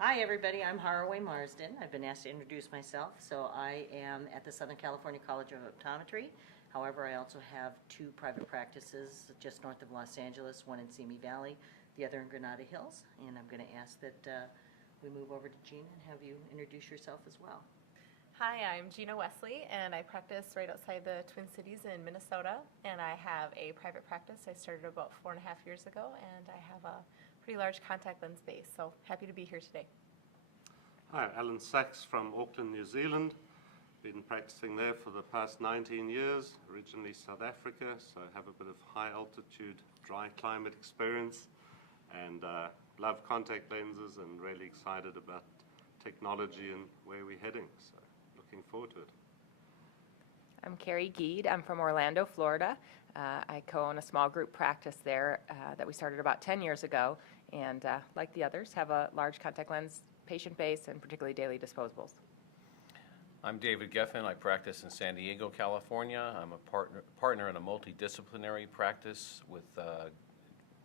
Hi everybody, I'm Haraway Marsden. I've been asked to introduce myself. So I am at the Southern California College of Optometry. However, I also have two private practices just north of Los Angeles, one in Simi Valley, the other in Granada Hills. And I'm going to ask that we move over to Gina and have you introduce yourself as well. Hi, I'm Gina Wesley, and I practice right outside the Twin Cities in Minnesota, and I have a private practice. I started about 4.5 years ago, and I have a pretty large contact lens base, so happy to be here today. Hi, Alan Sachs from Auckland, New Zealand. Been practicing there for the past 19 years, originally South Africa, so I have a bit of high altitude, dry climate experience, and love contact lenses and really excited about technology and where we're heading, so looking forward to it. I'm Carrie Geed. I'm from Orlando, Florida. I co-own a small group practice there that we started about 10 years ago, and like the others, have a large contact lens patient base and particularly daily disposables. I'm David Geffen. I practice in San Diego, California. I'm a partner in a multidisciplinary practice with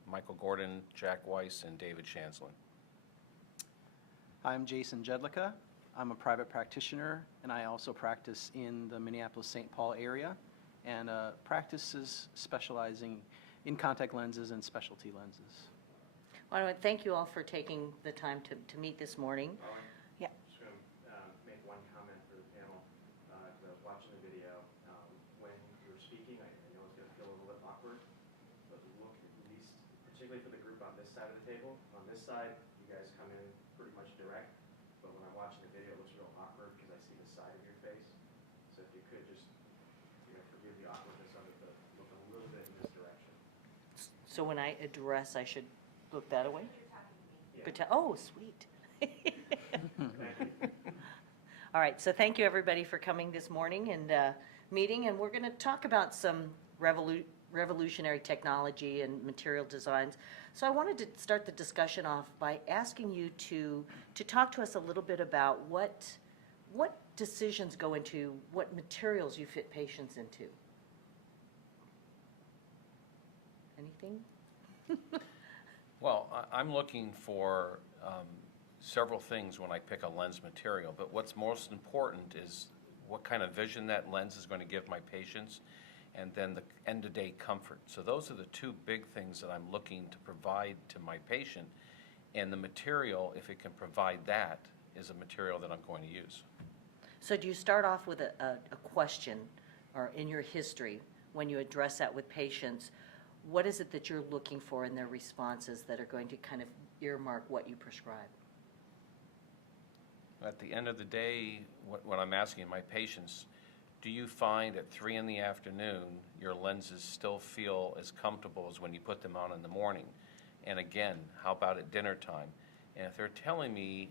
Michael Gordon, Jack Weiss, and David Shanslin. I'm Jason Jedlicka. I'm a private practitioner, and I also practice in the Minneapolis-St. Paul area, and practices specializing in contact lenses and specialty lenses. Well, I want to thank you all for taking the time to meet this morning. Yeah. Just going to make one comment for the panel. Because I was watching the video. When you were speaking, I know it's going to feel a little bit awkward, but look at least, particularly for the group on this side of the table. On this side, you guys come in pretty much direct, but when I'm watching the video, it looks real awkward because I see the side of your face. So if you could just, forgive the awkwardness of it, but look a little bit in this direction. So when I address, I should look that away? Yeah. Oh, sweet. All right, so thank you everybody for coming this morning and meeting, and we're going to talk about some revolutionary technology and material designs. So I wanted to start the discussion off by asking you to talk to us a little bit about what decisions go into what materials you fit patients into. Anything? Well, I'm looking for several things when I pick a lens material, but what's most important is what kind of vision that lens is going to give my patients, and then the end-of-day comfort. So those are the two big things that I'm looking to provide to my patient, and the material, if it can provide that, is a material that I'm going to use. So do you start off with a question, or in your history, when you address that with patients, what is it that you're looking for in their responses that are going to kind of earmark what you prescribe? At the end of the day, what I'm asking my patients, do you find at 3 in the afternoon your lenses still feel as comfortable as when you put them on in the morning? And again, how about at dinner time? And if they're telling me,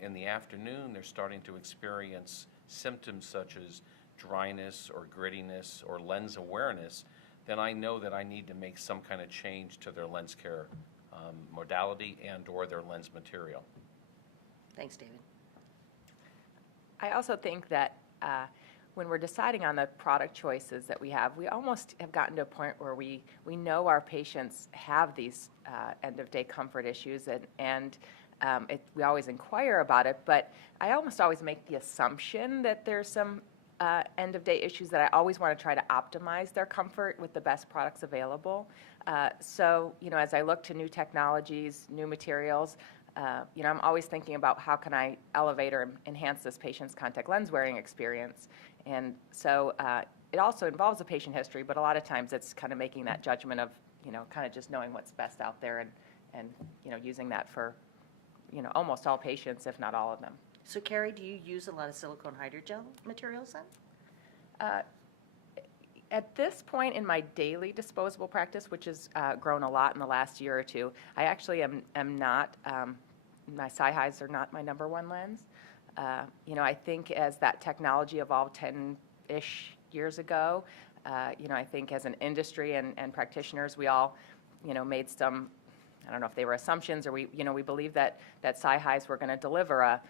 in the afternoon they're starting to experience symptoms such as dryness or grittiness or lens awareness, then I know that I need to make some kind of change to their lens care modality and or their lens material. Thanks, David. I also think that when we're deciding on the product choices that we almost have gotten to a point where we know our patients have these end-of-day comfort issues, and we always inquire about it, but I almost always make the assumption that there's some end-of-day issues that I always want to try to optimize their comfort with the best products available. So, as I look to new technologies, new materials, I'm always thinking about how can I elevate or enhance this patient's contact lens wearing experience. And so it also involves a patient history, but a lot of times it's kind of making that judgment of, kind of just knowing what's best out there and using that for, almost all patients, if not all of them. So Carrie, do you use a lot of silicone hydrogel materials then? At this point in my daily disposable practice, which has grown a lot in the last year or two, I actually am not, my Sci-Highs are not my #1 lens. I think as that technology evolved 10-ish years ago, I think as an industry and practitioners, we all, made some, I don't know if they were assumptions or we believed that Sci-Highs were going to deliver a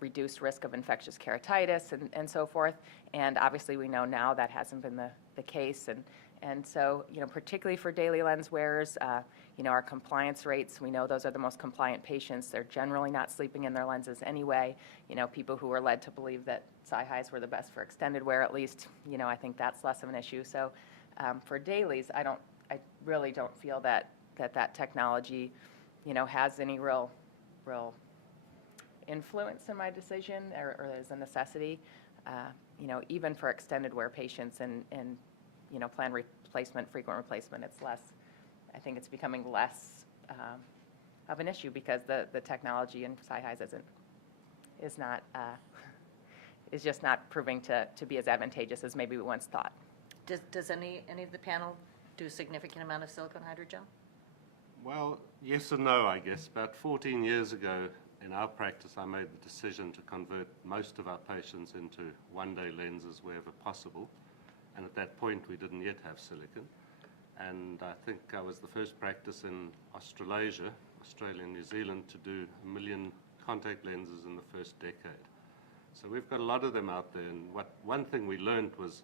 reduced risk of infectious keratitis and so forth. And obviously we know now that hasn't been the case. And so, particularly for daily lens wearers, our compliance rates, we know those are the most compliant patients. They're generally not sleeping in their lenses anyway. People who were led to believe that SiHis were the best for extended wear, at least, I think that's less of an issue. So for dailies, I really don't feel that technology, has any real influence in my decision or is a necessity. Even for extended wear patients and planned replacement, frequent replacement, it's less, I think it's becoming less of an issue because the technology in SiHis is just not proving to be as advantageous as maybe we once thought. Does any of the panel do a significant amount of silicone hydrogel? Well, yes and no, I guess. About 14 years ago, in our practice, I made the decision to convert most of our patients into one-day lenses wherever possible. And at that point, we didn't yet have silicone. And I think I was the first practice in Australasia, Australia and New Zealand, to do 1 million contact lenses in the first decade. So we've got a lot of them out there. And one thing we learned was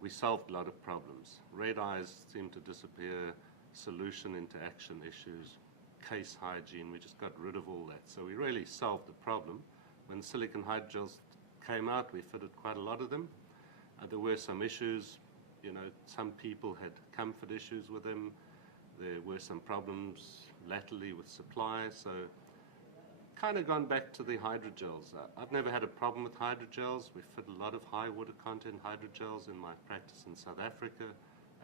we solved a lot of problems. Red eyes seemed to disappear, solution interaction issues, case hygiene, we just got rid of all that. So we really solved the problem. When silicone hydrogels came out, we fitted quite a lot of them. There were some issues, some people had comfort issues with them. There were some problems latterly with supply, so kind of gone back to the hydrogels. I've never had a problem with hydrogels. We fit a lot of high water content hydrogels in my practice in South Africa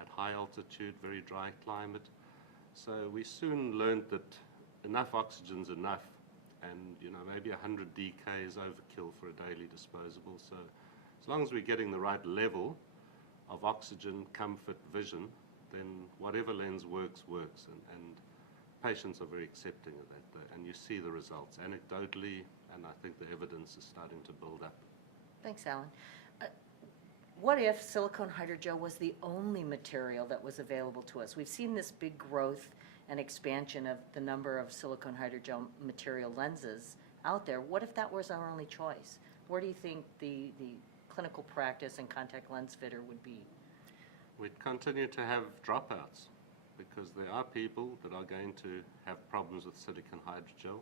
at high altitude, very dry climate. So we soon learned that enough oxygen's enough, and maybe 100 DK is overkill for a daily disposable. So as long as we're getting the right level of oxygen, comfort, vision, then whatever lens works. And patients are very accepting of that, and you see the results anecdotally, and I think the evidence is starting to build up. Thanks, Alan. What if silicone hydrogel was the only material that was available to us? We've seen this big growth and expansion of the number of silicone hydrogel material lenses out there. What if that was our only choice? Where do you think the clinical practice and contact lens fitter would be? We'd continue to have dropouts because there are people that are going to have problems with silicone hydrogel.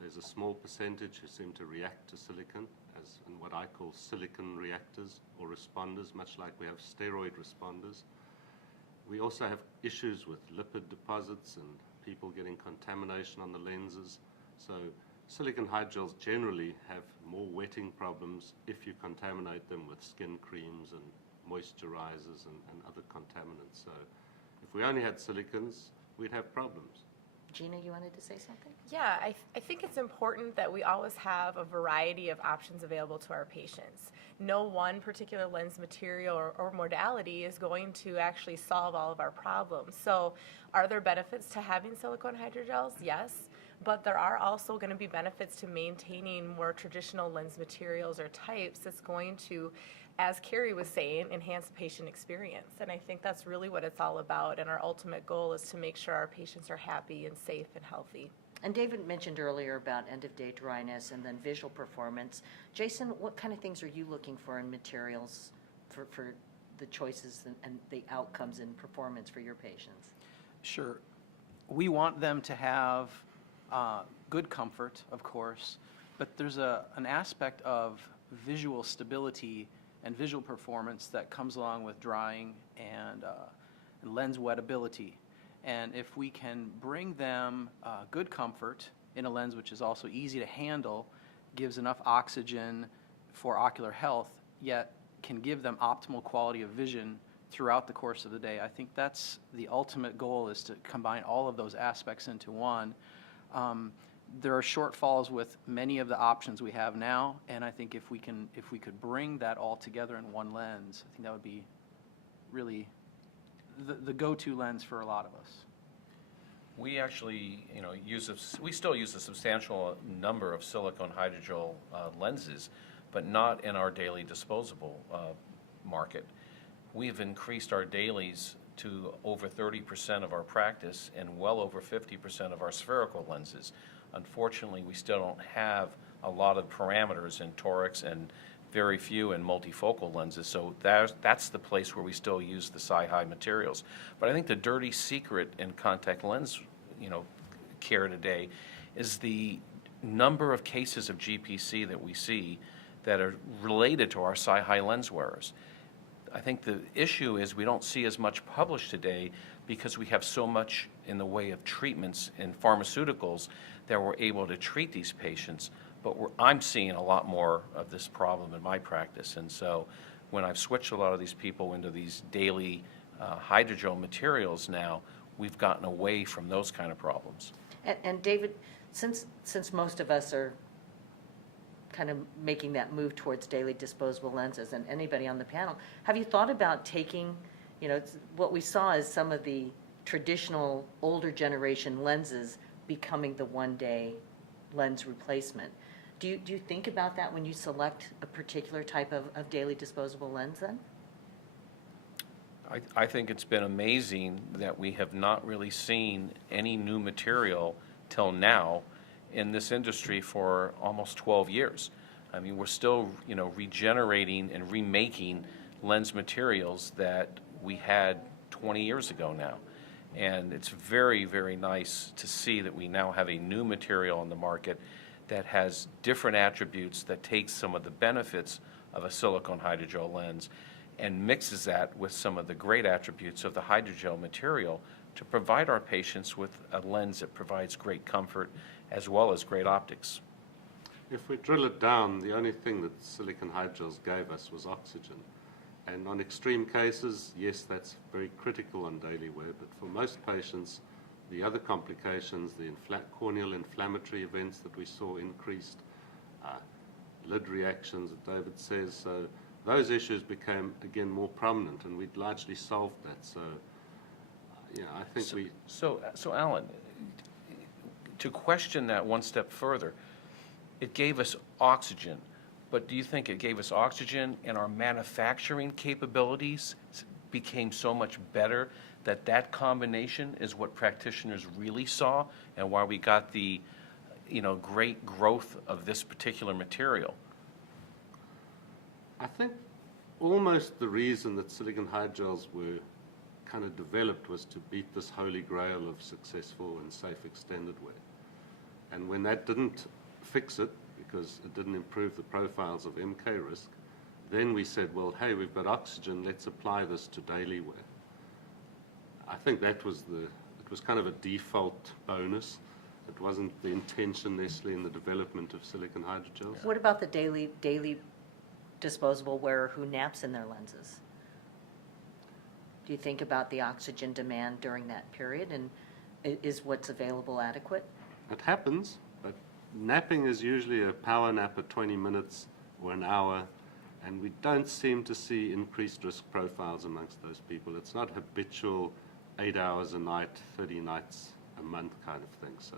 There's a small percentage who seem to react to silicone as in what I call silicone reactors or responders, much like we have steroid responders. We also have issues with lipid deposits and people getting contamination on the lenses. So silicone hydrogels generally have more wetting problems if you contaminate them with skin creams and moisturizers and other contaminants. So if we only had silicones, we'd have problems. Gina, you wanted to say something? Yeah, I think it's important that we always have a variety of options available to our patients. No one particular lens material or modality is going to actually solve all of our problems. So are there benefits to having silicone hydrogels? Yes. But there are also going to be benefits to maintaining more traditional lens materials or types that's going to, as Carrie was saying, enhance the patient experience. And I think that's really what it's all about. And our ultimate goal is to make sure our patients are happy and safe and healthy. And David mentioned earlier about end-of-day dryness and then visual performance. Jason, what kind of things are you looking for in materials for the choices and the outcomes in performance for your patients? Sure. We want them to have good comfort, of course, but there's an aspect of visual stability and visual performance that comes along with drying and lens wettability. And if we can bring them good comfort in a lens which is also easy to handle, gives enough oxygen for ocular health, yet can give them optimal quality of vision throughout the course of the day, I think that's the ultimate goal, is to combine all of those aspects into one. There are shortfalls with many of the options we have now, and I think if we could bring that all together in one lens, I think that would be really the go-to lens for a lot of us. We actually, we still use a substantial number of silicone hydrogel lenses, but not in our daily disposable market. We've increased our dailies to over 30% of our practice and well over 50% of our spherical lenses. Unfortunately, we still don't have a lot of parameters in torics and very few in multifocal lenses. So that's the place where we still use the Sci-Hi materials. But I think the dirty secret in contact lens, care today is the number of cases of GPC that we see that are related to our Sci-Hi lens wearers. I think the issue is we don't see as much published today because we have so much in the way of treatments and pharmaceuticals that we're able to treat these patients. But I'm seeing a lot more of this problem in my practice. And so when I've switched a lot of these people into these daily hydrogel materials now, we've gotten away from those kind of problems. And David, since most of us are kind of making that move towards daily disposable lenses, and anybody on the panel, have you thought about taking, what we saw is some of the traditional older generation lenses becoming the one-day lens replacement. Do you think about that when you select a particular type of daily disposable lens then? I think it's been amazing that we have not really seen any new material till now in this industry for almost 12 years. I mean, we're still, regenerating and remaking lens materials that we had 20 years ago now. And it's very, very nice to see that we now have a new material on the market that has different attributes that takes some of the benefits of a silicone hydrogel lens and mixes that with some of the great attributes of the hydrogel material to provide our patients with a lens that provides great comfort as well as great optics. If we drill it down, the only thing that silicone hydrogels gave us was oxygen. And on extreme cases, yes, that's very critical on daily wear, but for most patients, the other complications, the corneal inflammatory events that we saw increased, lid reactions that David says, so those issues became, again, more prominent, and we'd largely solved that. So, I think So Alan, to question that one step further, it gave us oxygen, but do you think it gave us oxygen and our manufacturing capabilities became so much better that combination is what practitioners really saw and why we got the, great growth of this particular material? I think almost the reason that silicone hydrogels were kind of developed was to beat this holy grail of successful and safe extended wear. And when that didn't fix it, because it didn't improve the profiles of MK risk, then we said, well, hey, we've got oxygen, let's apply this to daily wear. I think that was it was kind of a default bonus. It wasn't the intention necessarily in the development of silicone hydrogels. What about the daily disposable wearer who naps in their lenses? Do you think about the oxygen demand during that period, and is what's available adequate? It happens, but napping is usually a power nap at 20 minutes or an hour, and we don't seem to see increased risk profiles amongst those people. It's not habitual 8 hours a night, 30 nights a month kind of thing. So,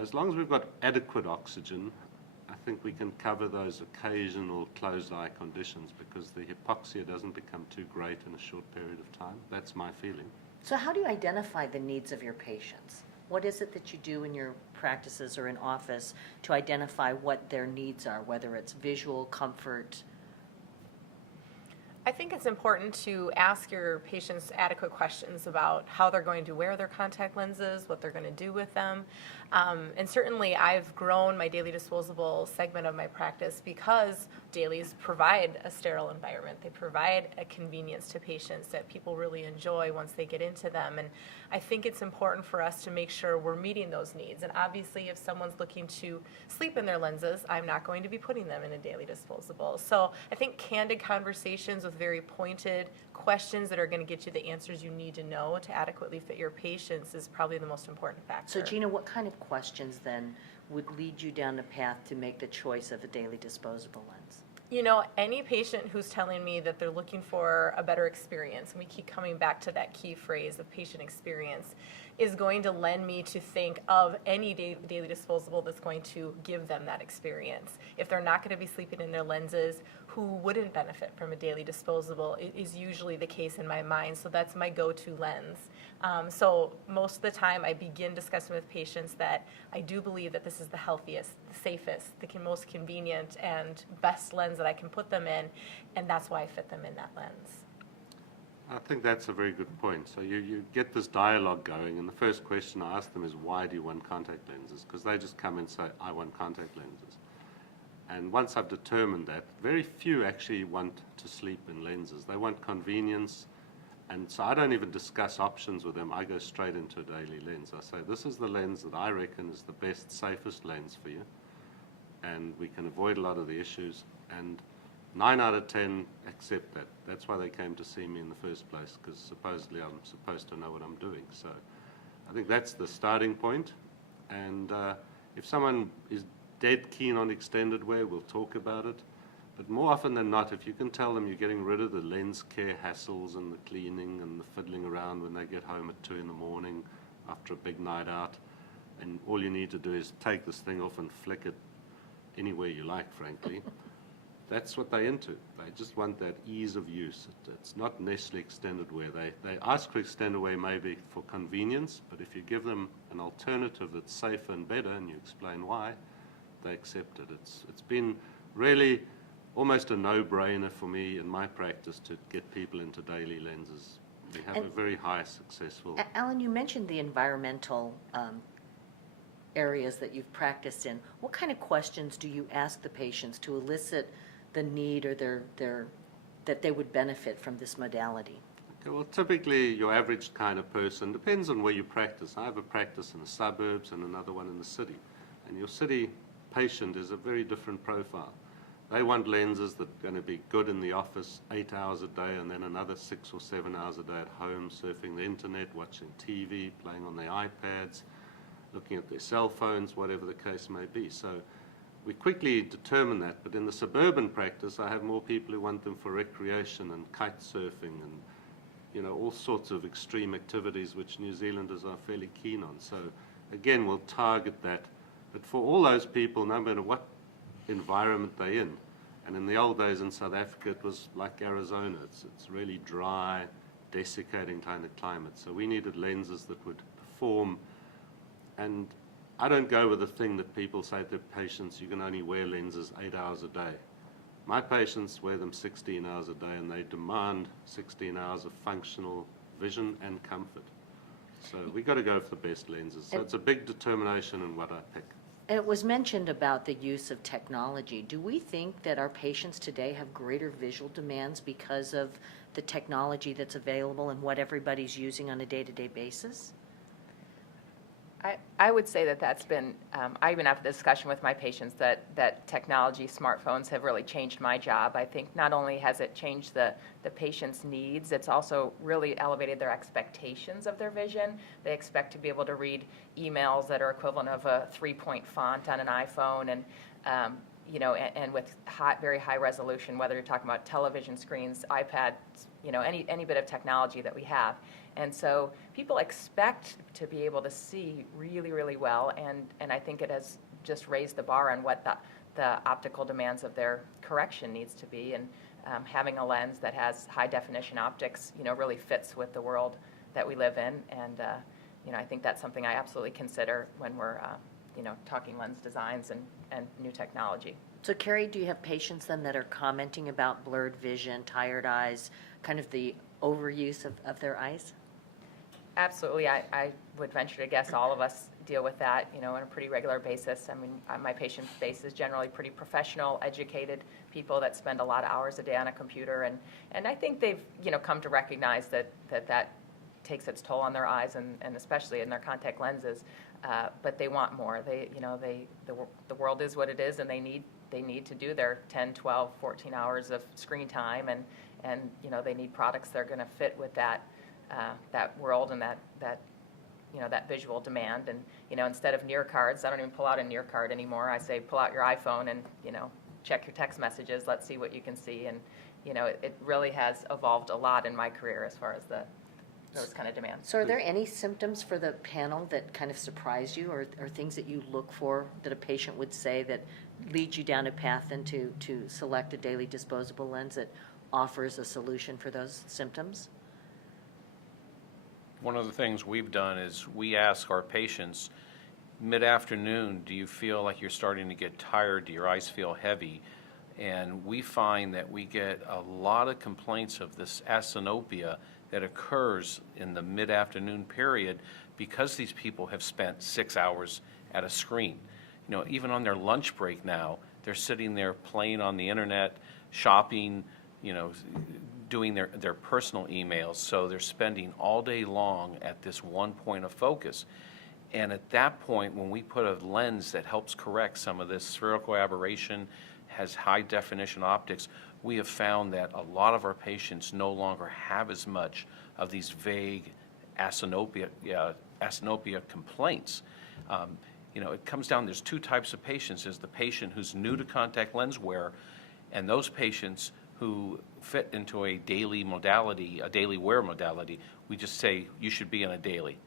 as long as we've got adequate oxygen, I think we can cover those occasional closed eye conditions because the hypoxia doesn't become too great in a short period of time. That's my feeling. So how do you identify the needs of your patients? What is it that you do in your practices or in office to identify what their needs are, whether it's visual, comfort? I think it's important to ask your patients adequate questions about how they're going to wear their contact lenses, what they're going to do with them. And certainly I've grown my daily disposable segment of my practice because dailies provide a sterile environment. They provide a convenience to patients that people really enjoy once they get into them. And I think it's important for us to make sure we're meeting those needs. And obviously if someone's looking to sleep in their lenses, I'm not going to be putting them in a daily disposable. So I think candid conversations with very pointed questions that are going to get you the answers you need to know to adequately fit your patients is probably the most important factor. So Gina, what kind of questions then would lead you down the path to make the choice of a daily disposable lens? Any patient who's telling me that they're looking for a better experience, and we keep coming back to that key phrase of patient experience, is going to lend me to think of any daily disposable that's going to give them that experience. If they're not going to be sleeping in their lenses, who wouldn't benefit from a daily disposable is usually the case in my mind. So that's my go-to lens. So most of the time I begin discussing with patients that I do believe that this is the healthiest, the safest, the most convenient and best lens that I can put them in, and that's why I fit them in that lens. I think that's a very good point. So you get this dialogue going, and the first question I ask them is, why do you want contact lenses? Because they just come and say, I want contact lenses. And once I've determined that, very few actually want to sleep in lenses. They want convenience, and so I don't even discuss options with them. I go straight into a daily lens. I say, this is the lens that I reckon is the best, safest lens for you, and we can avoid a lot of the issues. And 9 out of 10 accept that. That's why they came to see me in the first place, because supposedly I'm supposed to know what I'm doing. So I think that's the starting point. And if someone is dead keen on extended wear, we'll talk about it. But more often than not, if you can tell them you're getting rid of the lens care hassles and the cleaning and the fiddling around when they get home at 2 in the morning after a big night out, and all you need to do is take this thing off and flick it anywhere you like, frankly, that's what they're into. They just want that ease of use. It's not necessarily extended wear. They ask for extended wear maybe for convenience, but if you give them an alternative that's safer and better and you explain why, they accept it. It's been really almost a no-brainer for me in my practice to get people into daily lenses. We have a very high successful... Alan, you mentioned the environmental areas that you've practiced in. What kind of questions do you ask the patients to elicit the need or that they would benefit from this modality? Okay, well, typically your average kind of person, depends on where you practice. I have a practice in the suburbs and another one in the city. And your city patient is a very different profile. They want lenses that are going to be good in the office 8 hours a day and then another 6 or 7 hours a day at home, surfing the internet, watching TV, playing on their iPads, looking at their cell phones, whatever the case may be. So we quickly determine that, but in the suburban practice, I have more people who want them for recreation and kite surfing and, all sorts of extreme activities which New Zealanders are fairly keen on. So again, we'll target that. But for all those people, no matter what environment they're in, and in the old days in South Africa, it was like Arizona. It's really dry, desiccating kind of climate. So we needed lenses that would perform. And I don't go with the thing that people say to their patients, you can only wear lenses 8 hours a day. My patients wear them 16 hours a day, and they demand 16 hours of functional vision and comfort. So we've got to go for the best lenses. So it's a big determination in what I pick. And it was mentioned about the use of technology. Do we think that our patients today have greater visual demands because of the technology that's available and what everybody's using on a day-to-day basis? I would say that that's been, I even have the discussion with my patients that technology, smartphones have really changed my job. I think not only has it changed the patient's needs, it's also really elevated their expectations of their vision. They expect to be able to read emails that are equivalent of a 3-point font on an iPhone and with very high resolution, whether you're talking about television screens, iPads, any bit of technology that we have. And so people expect to be able to see really, really well, and I think it has just raised the bar on what the optical demands of their correction needs to be, and having a lens that has high definition optics, really fits with the world that we live in, and I think that's something I absolutely consider when we're talking lens designs and new technology. So Carrie, do you have patients then that are commenting about blurred vision, tired eyes, kind of the overuse of their eyes? Absolutely. I would venture to guess all of us deal with that, on a pretty regular basis. I mean, my patient base is generally pretty professional, educated people that spend a lot of hours a day on a computer, and I think they've, come to recognize that takes its toll on their eyes and especially in their contact lenses. But they want more. The world is what it is, and they need to do their 10, 12, 14 hours of screen time, and they need products that are going to fit with that world and that visual demand. And instead of near cards, I don't even pull out a near card anymore. I say pull out your iPhone and check your text messages. Let's see what you can see. And it really has evolved a lot in my career as far as those kind of demands. So are there any symptoms for the panel that kind of surprised you, or things that you look for that a patient would say that leads you down a path then to select a daily disposable lens that offers a solution for those symptoms? One of the things we've done is we ask our patients, mid-afternoon, do you feel like you're starting to get tired? Do your eyes feel heavy? And we find that we get a lot of complaints of this asanopia that occurs in the mid-afternoon period because these people have spent 6 hours at a screen. You know, even on their lunch break now, they're sitting there playing on the internet, shopping, you know, doing their personal emails. So they're spending all day long at this one point of focus. And at that point, when we put a lens that helps correct some of this spherical aberration, has high definition optics, we have found that a lot of our patients no longer have as much of these vague asanopia complaints. You know, it comes down, there's two types of patients. There's the patient who's new to contact lens wear, and those patients who fit into a daily modality, a daily wear modality, we just say you should be in a daily.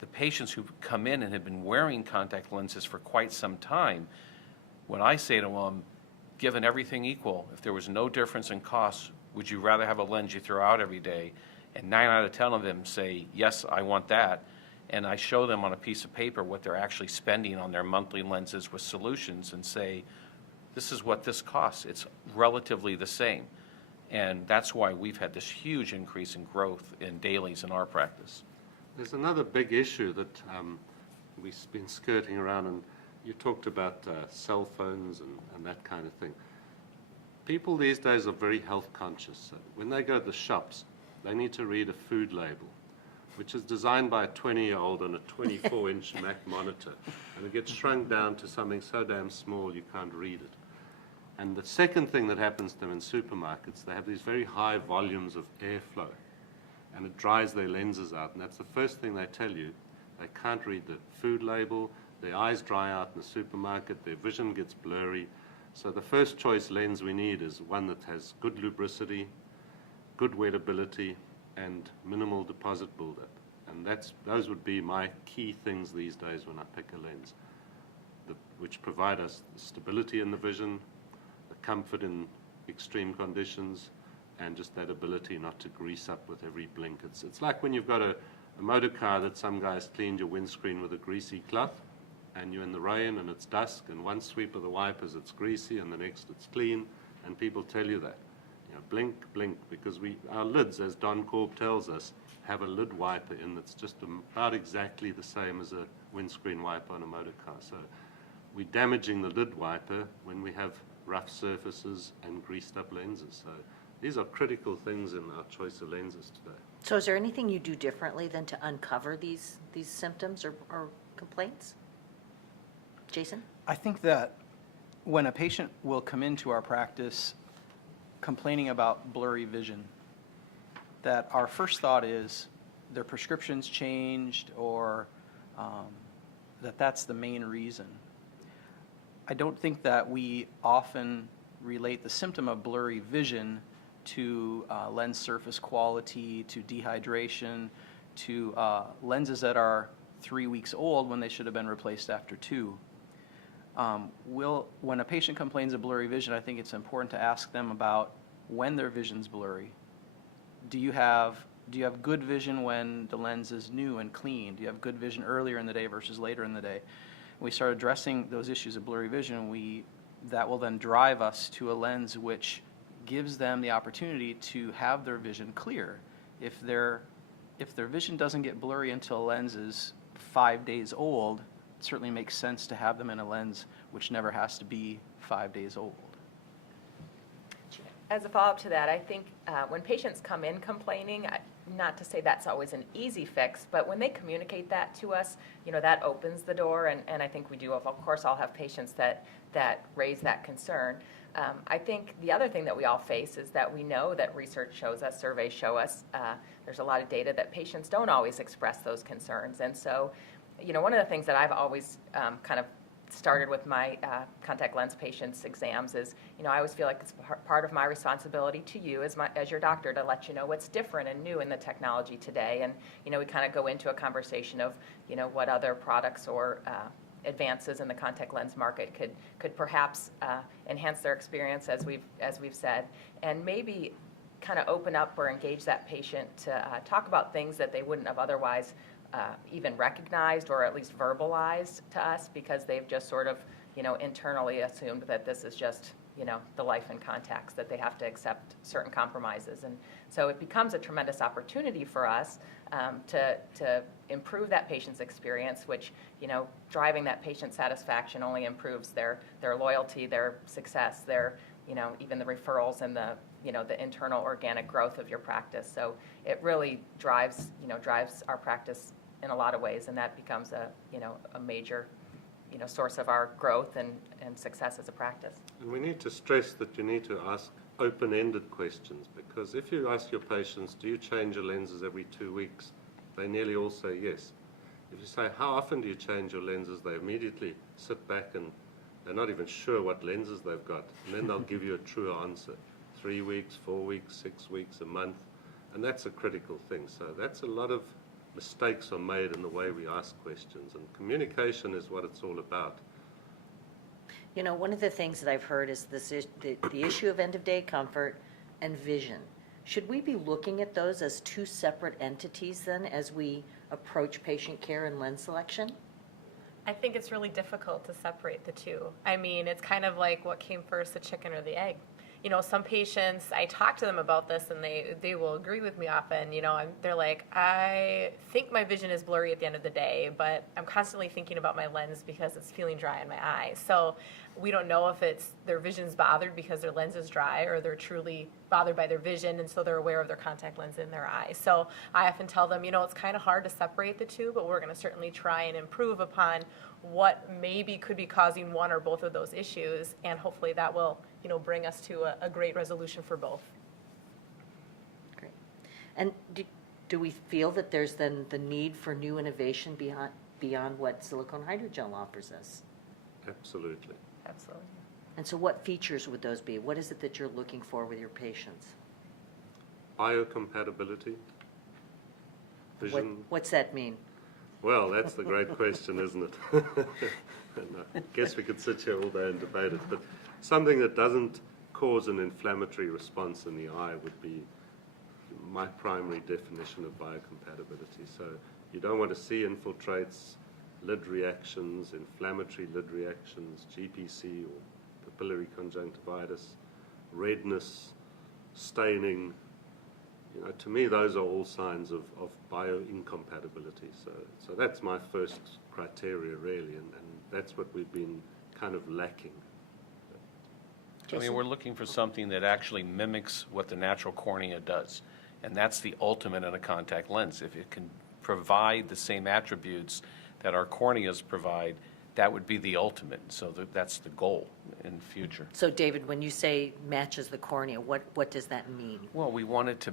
The patients who come in and have been wearing contact lenses for quite some time, when I say to them, given everything equal, if there was no difference in cost, would you rather have a lens you throw out every day? And 9 out of 10 of them say, yes, I want that. And I show them on a piece of paper what they're actually spending on their monthly lenses with solutions and say, this is what this costs. It's relatively the same. And that's why we've had this huge increase in growth in dailies in our practice. There's another big issue that we've been skirting around, and you talked about cell phones and that kind of thing. People these days are very health conscious. So when they go to the shops, they need to read a food label, which is designed by a 20-year-old on a 24-inch Mac monitor, and it gets shrunk down to something so damn small you can't read it. And the second thing that happens to them in supermarkets, they have these very high volumes of airflow, and it dries their lenses out. And that's the first thing they tell you. They can't read the food label, their eyes dry out in the supermarket, their vision gets blurry. So the first choice lens we need is one that has good lubricity, good wettability, and minimal deposit buildup. And those would be my key things these days when I pick a lens, which provide us the stability in the vision, the comfort in extreme conditions, and just that ability not to grease up with every blink. It's like when you've got a motor car that some guys cleaned your windscreen with a greasy cloth, and you're in the rain and it's dusk, and one sweep of the wipers it's greasy and the next it's clean, and people tell you that. You know, blink, blink, because our lids, as Don Korb tells us, have a lid wiper in that's just about exactly the same as a windscreen wiper on a motor car. So we're damaging the lid wiper when we have rough surfaces and greased up lenses. So these are critical things in our choice of lenses today. So is there anything you do differently than to uncover these symptoms or complaints? Jason? I think that when a patient will come into our practice complaining about blurry vision, that our first thought is their prescription's changed, or that's the main reason. I don't think that we often relate the symptom of blurry vision to lens surface quality, to dehydration, to lenses that are 3 weeks old when they should have been replaced after 2. When a patient complains of blurry vision, I think it's important to ask them about when their vision's blurry. Do you have good vision when the lens is new and clean? Do you have good vision earlier in the day versus later in the day? We start addressing those issues of blurry vision, that will then drive us to a lens which gives them the opportunity to have their vision clear. If their vision doesn't get blurry until a lens is 5 days old, it certainly makes sense to have them in a lens which never has to be 5 days old. As a follow-up to that, I think when patients come in complaining, not to say that's always an easy fix, but when they communicate that to us, that opens the door, and I think we do, of course, all have patients that raise that concern. I think the other thing that we all face is that we know that research shows us, surveys show us, there's a lot of data that patients don't always express those concerns. And so, one of the things that I've always kind of started with my contact lens patients' exams is, I always feel like it's part of my responsibility to you as your doctor to let you know what's different and new in the technology today. And, we kind of go into a conversation of, what other products or advances in the contact lens market could perhaps enhance their experience, as we've said, and maybe kind of open up or engage that patient to talk about things that they wouldn't have otherwise even recognized or at least verbalized to us, because they've just sort of, internally assumed that this is just, the life in contacts, that they have to accept certain compromises. And so it becomes a tremendous opportunity for us to improve that patient's experience, which, driving that patient satisfaction only improves their loyalty, their success, their, even the referrals and the internal organic growth of your practice. So it really drives our practice in a lot of ways, and that becomes a major, source of our growth and success as a practice. And we need to stress that you need to ask open-ended questions, because if you ask your patients, do you change your lenses every 2 weeks? They nearly all say yes. If you say, how often do you change your lenses? They immediately sit back and they're not even sure what lenses they've got. And then they'll give you a true answer. 3 weeks, 4 weeks, 6 weeks, a month. And that's a critical thing. So that's a lot of mistakes are made in the way we ask questions. And communication is what it's all about. One of the things that I've heard is the issue of end-of-day comfort and vision. Should we be looking at those as two separate entities then as we approach patient care and lens selection? I think it's really difficult to separate the two. I mean, it's kind of like what came first, the chicken or the egg. Some patients, I talk to them about this and they will agree with me often. They're like, I think my vision is blurry at the end of the day, but I'm constantly thinking about my lens because it's feeling dry in my eye. So we don't know if it's their vision's bothered because their lens is dry, or they're truly bothered by their vision, and so they're aware of their contact lens in their eye. So I often tell them, it's kind of hard to separate the two, but we're going to certainly try and improve upon what maybe could be causing one or both of those issues, and hopefully that will, bring us to a great resolution for both. Great. And do we feel that there's then the need for new innovation beyond what silicone hydrogel offers us? Absolutely. Absolutely. And so what features would those be? What is it that you're looking for with your patients? Biocompatibility. Vision. What's that mean? Well, that's the great question, isn't it? And I guess we could sit here all day and debate it, but something that doesn't cause an inflammatory response in the eye would be my primary definition of biocompatibility. So you don't want to see infiltrates, lid reactions, inflammatory lid reactions, GPC or papillary conjunctivitis, redness, staining. To me, those are all signs of bioincompatibility. So that's my first criteria, really, and that's what we've been kind of lacking. I mean, we're looking for something that actually mimics what the natural cornea does, and that's the ultimate in a contact lens. If it can provide the same attributes that our corneas provide, that would be the ultimate. So that's the goal in the future. So David, when you say matches the cornea, what does that mean? Well, we wanted to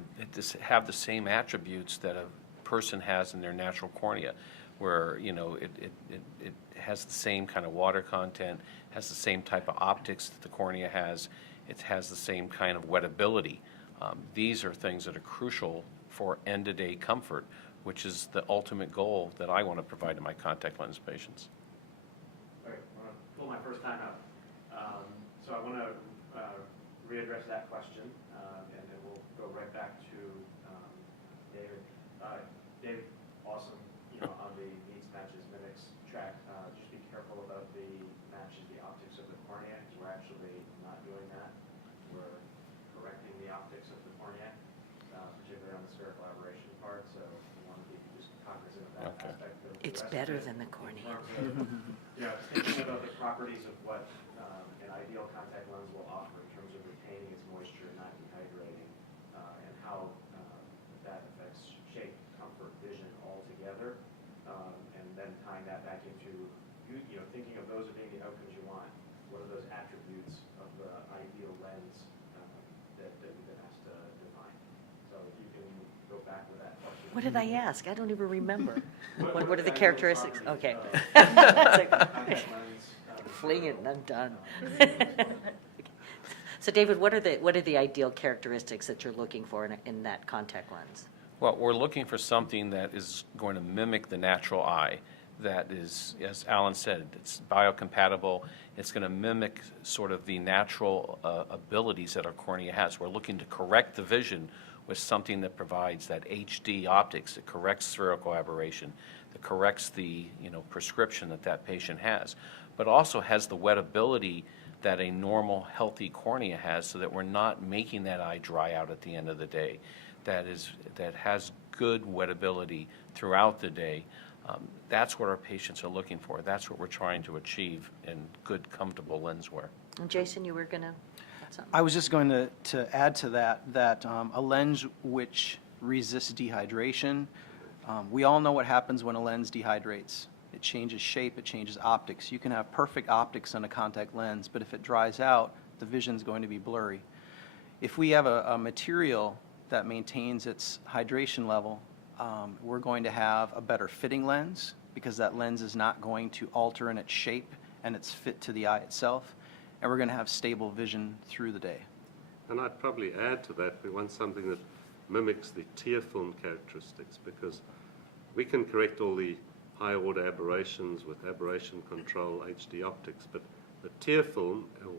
have the same attributes that a person has in their natural cornea, where it has the same kind of water content, has the same type of optics that the cornea has. It has the same kind of wettability. These are things that are crucial for end-of-day comfort, which is the ultimate goal that I want to provide to my contact lens patients. All right, I want to pull my first time out. So I want to readdress that question, and then we'll go right back to David. David, awesome, on the needs, matches, mimics track. Just be careful about the matches, the optics of the cornea, because we're actually not doing that. We're correcting the optics of the cornea, particularly on the spherical aberration part, so we want to be just cognizant of that aspect. It's better than the cornea. Thinking about the properties of what an ideal contact lens will offer in terms of retaining its moisture and not dehydrating, and how that affects shape, comfort, vision all together, and then tying that back into thinking of those as being the outcomes you want. What are those attributes of the ideal lens that you've been asked to define? So if you can go back with that question. What did I ask? I don't even remember. What are the ideal characteristics? properties Okay. of contact lens fling it and I'm done. So David, what are the ideal characteristics that you're looking for in that contact lens? Well, we're looking for something that is going to mimic the natural eye. That is, as Alan said, it's biocompatible. It's going to mimic sort of the natural abilities that our cornea has. We're looking to correct the vision with something that provides that HD optics, that corrects spherical aberration, that corrects the prescription that patient has, but also has the wettability that a normal, healthy cornea has, so that we're not making that eye dry out at the end of the day. That has good wettability throughout the day. That's what our patients are looking for. That's what we're trying to achieve in good, comfortable lens wear. And Jason, you were going to add something? I was just going to add to that a lens which resists dehydration. We all know what happens when a lens dehydrates. It changes shape, it changes optics. You can have perfect optics on a contact lens, but if it dries out, the vision's going to be blurry. If we have a material that maintains its hydration level, we're going to have a better fitting lens, because that lens is not going to alter in its shape and its fit to the eye itself, and we're going to have stable vision through the day. And I'd probably add to that, we want something that mimics the tear film characteristics, because we can correct all the high order aberrations with aberration control, HD optics, but the tear film, or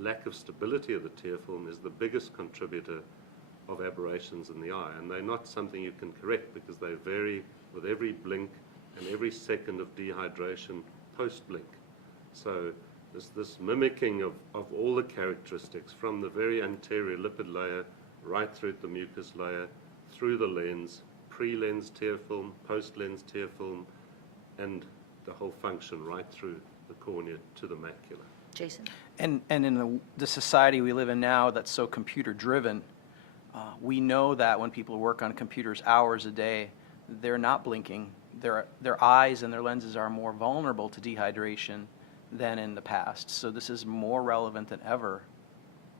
lack of stability of the tear film, is the biggest contributor of aberrations in the eye, and they're not something you can correct because they vary with every blink and every second of dehydration post-blink. So this mimicking of all the characteristics from the very anterior lipid layer right through the mucus layer, through the lens, pre-lens tear film, post-lens tear film, and the whole function right through the cornea to the macula. Jason? And in the society we live in now that's so computer-driven, we know that when people work on computers hours a day, they're not blinking. Their eyes and their lenses are more vulnerable to dehydration than in the past. So this is more relevant than ever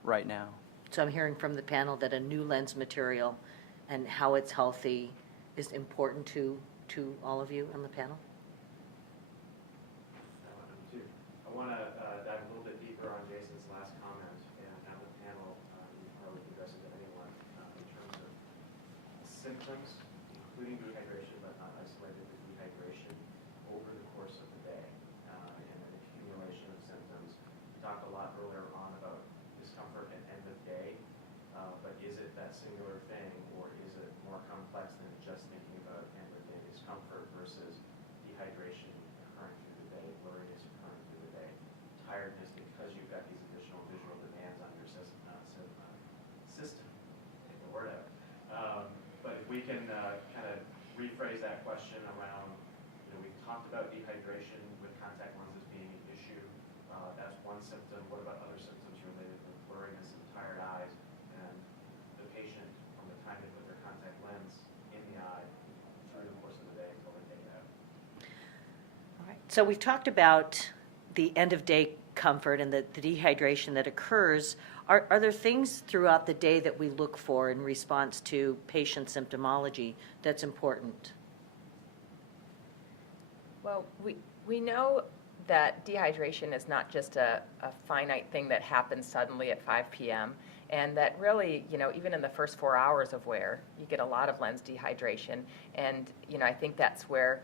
right now. So I'm hearing from the panel that a new lens material and how it's healthy is important to all of you on the panel? I want to dive a little bit deeper on Jason's last comment and have the panel probably address it to anyone in terms of symptoms, including dehydration, but not isolated to dehydration, over the course of the day and an accumulation of symptoms. We talked a lot earlier on about discomfort at end of day, but is it that singular thing, or is it more complex than just thinking about end of day discomfort versus dehydration occurring through the day, blurriness occurring through the day, tiredness because you've got these additional visual demands on your system, get the word out. But if we can kind of rephrase that question around, we've talked about dehydration with contact lenses being an issue. That's one symptom. What about other symptoms related to blurriness and tired eyes? And the patient, from the time they put their contact lens in the eye through the course of the day until they take it out. All right. So we've talked about the end-of-day comfort and the dehydration that occurs. Are there things throughout the day that we look for in response to patient symptomology that's important? Well, we know that dehydration is not just a finite thing that happens suddenly at 5 p.m., and that really, even in the first 4 hours of wear, you get a lot of lens dehydration. And, I think that's where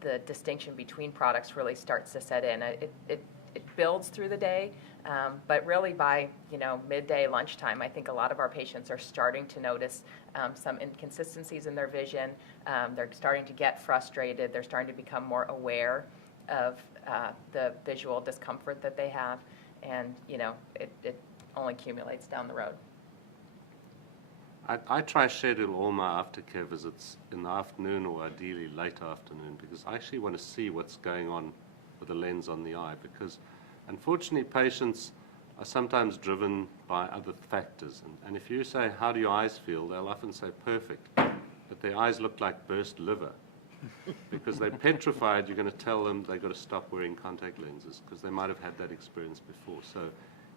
the distinction between products really starts to set in. It builds through the day, but really by, midday, lunchtime, I think a lot of our patients are starting to notice some inconsistencies in their vision. They're starting to get frustrated. They're starting to become more aware of the visual discomfort that they have, and, it only accumulates down the road. I try to schedule all my aftercare visits in the afternoon, or ideally late afternoon, because I actually want to see what's going on with the lens on the eye, because unfortunately patients are sometimes driven by other factors. And if you say, how do your eyes feel, they'll often say perfect, but their eyes look like burst liver. Because they're petrified, you're going to tell them they've got to stop wearing contact lenses because they might have had that experience before. So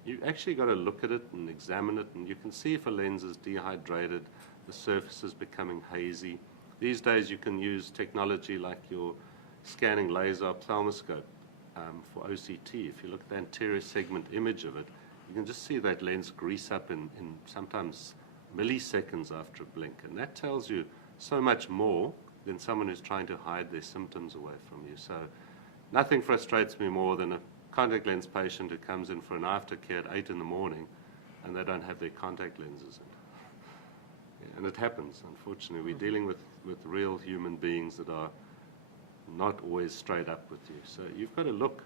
you actually got to look at it and examine it, and you can see if a lens is dehydrated, the surface is becoming hazy. These days you can use technology like your scanning laser ophthalmoscope for OCT. If you look at the anterior segment image of it, you can just see that lens grease up in sometimes milliseconds after a blink. And that tells you so much more than someone who's trying to hide their symptoms away from you. So nothing frustrates me more than a contact lens patient who comes in for an aftercare at 8 in the morning and they don't have their contact lenses in. Yeah, and it happens, unfortunately. We're dealing with real human beings that are not always straight up with you. So you've got to look.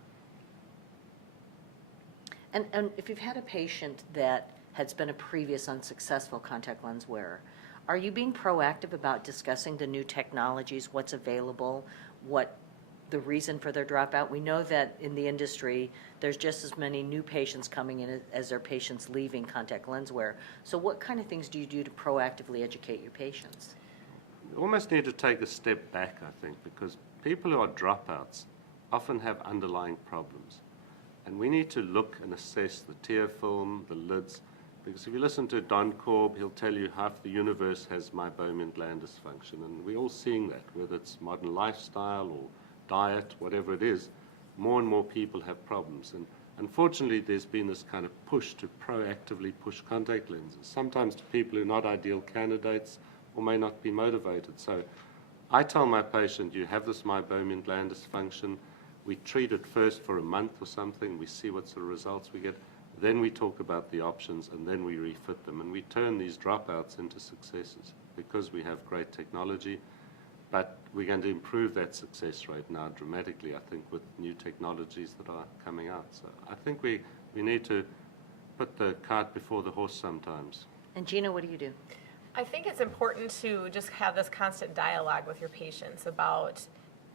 And if you've had a patient that has been a previous unsuccessful contact lens wearer, are you being proactive about discussing the new technologies, what's available, what the reason for their dropout? We know that in the industry, there's just as many new patients coming in as there are patients leaving contact lens wear. So what kind of things do you do to proactively educate your patients? You almost need to take a step back, I think, because people who are dropouts often have underlying problems. And we need to look and assess the tear film, the lids, because if you listen to Don Korb, he'll tell you half the universe has meibomian gland dysfunction. And we're all seeing that, whether it's modern lifestyle or diet, whatever it is, more and more people have problems. And unfortunately, there's been this kind of push to proactively push contact lenses, sometimes to people who are not ideal candidates or may not be motivated. So I tell my patient, you have this meibomian gland dysfunction. We treat it first for a month or something. We see what sort of results we get. Then we talk about the options, and then we refit them. And we turn these dropouts into successes because we have great technology. But we're going to improve that success rate now dramatically, I think, with new technologies that are coming out. So I think we need to put the cart before the horse sometimes. And Gina, what do you do? I think it's important to just have this constant dialogue with your patients about,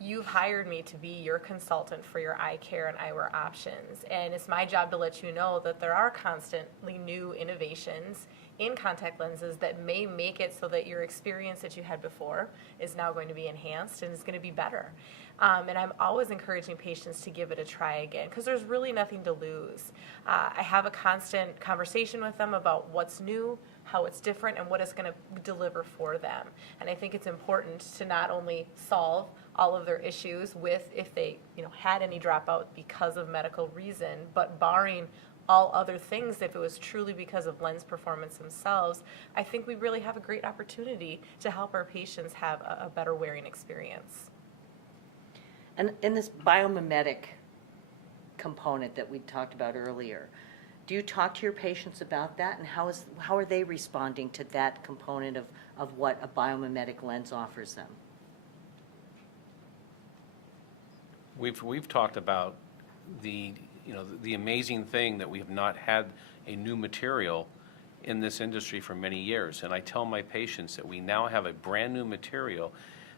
you've hired me to be your consultant for your eye care and eyewear options, and it's my job to let you know that there are constantly new innovations in contact lenses that may make it so that your experience that you had before is now going to be enhanced and is going to be better. And I'm always encouraging patients to give it a try again, because there's really nothing to lose. I have a constant conversation with them about what's new, how it's different, and what it's going to deliver for them. And I think it's important to not only solve all of their issues with if they had any dropout because of medical reason, but barring all other things, if it was truly because of lens performance themselves, I think we really have a great opportunity to help our patients have a better wearing experience. And in this biomimetic component that we talked about earlier, do you talk to your patients about that, and how are they responding to that component of what a biomimetic lens offers them? We've talked about the amazing thing that we have not had a new material in this industry for many years. And I tell my patients that we now have a brand new material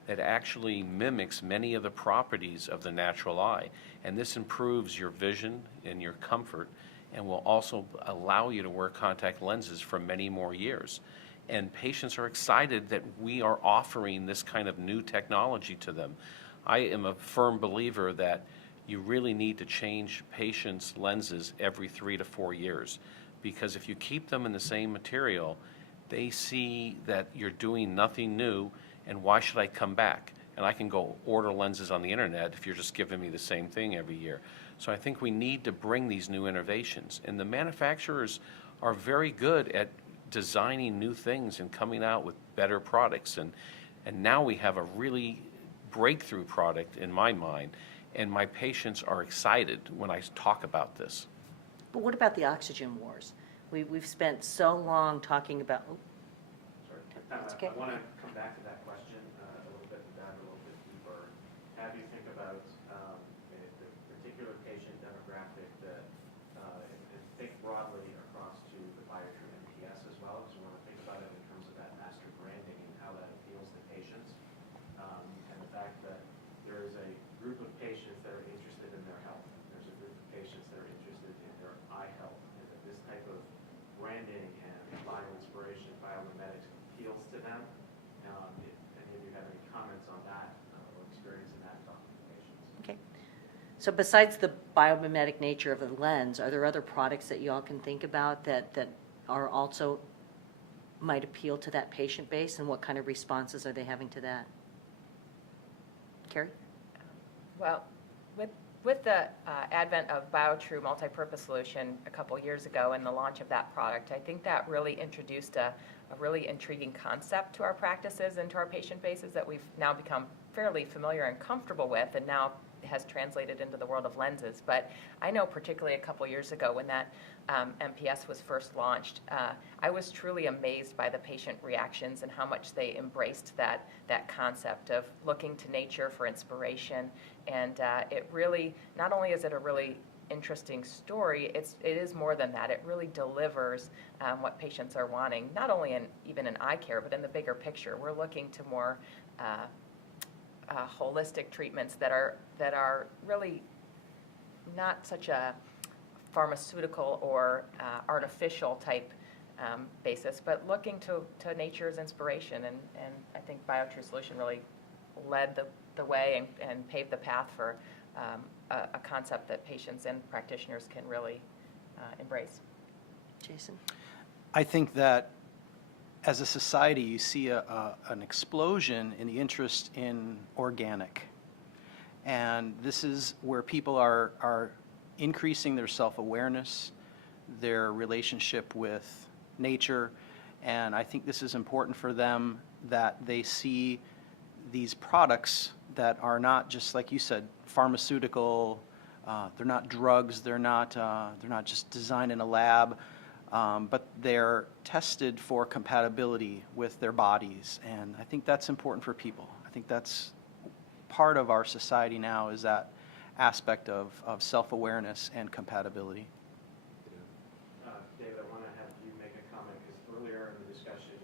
that actually mimics many of the properties of the natural eye. And this improves your vision and your comfort, and will also allow you to wear contact lenses for many more years. And patients are excited that we are offering this kind of new technology to them. I am a firm believer that you really need to change patients' lenses every 3 to 4 years, because if you keep them in the same material, they see that you're doing nothing new, and why should I come back? And I can go order lenses on the internet if you're just giving me the same thing every year. So I think we need to bring these new innovations, and the manufacturers are very good at designing new things and coming out with better products, and now we have a really breakthrough product in my mind, and my patients are excited when I talk about this. But what about the oxygen wars? We've spent so long talking about. Sorry. That's okay. I want to come back to that question a little bit and dive a little bit deeper. Have you think about the particular patient demographic that, and think broadly across to the Biotrue MPS as well, because we want to think about it in terms of that master branding and how that appeals to patients, and the fact that there is a group of patients that are interested in their health. There's a group of patients that are interested in their eye health, and that this type of branding and bioinspiration, biomimetics appeals to them. If any of you have any comments on that or experience in that talking to patients. Okay. So besides the biomimetic nature of the lens, are there other products that you all can think about that are also might appeal to that patient base, and what kind of responses are they having to that? Carrie? Well, with With the advent of BioTrue multipurpose solution a couple years ago and the launch of that product, I think that really introduced a really intriguing concept to our practices and to our patient bases that we've now become fairly familiar and comfortable with, and now has translated into the world of lenses. But I know particularly a couple years ago when that MPS was first launched, I was truly amazed by the patient reactions and how much they embraced that concept of looking to nature for inspiration. And it really, not only is it a really interesting story, it is more than that. It really delivers what patients are wanting, not only even in eye care, but in the bigger picture. We're looking to more holistic treatments that are really not such a pharmaceutical or artificial type basis, but looking to nature's inspiration. And I think BioTrue Solution really led the way and paved the path for a concept that patients and practitioners can really embrace. Jason? I think that as a society, you see an explosion in the interest in organic. And this is where people are increasing their self-awareness, their relationship with nature, and I think this is important for them that they see these products that are not just, like you said, pharmaceutical, they're not drugs, they're not just designed in a lab, but they're tested for compatibility with their bodies, and I think that's important for people. I think that's part of our society now, is that aspect of self-awareness and compatibility. David, I want to have you make a comment, because earlier in the discussion,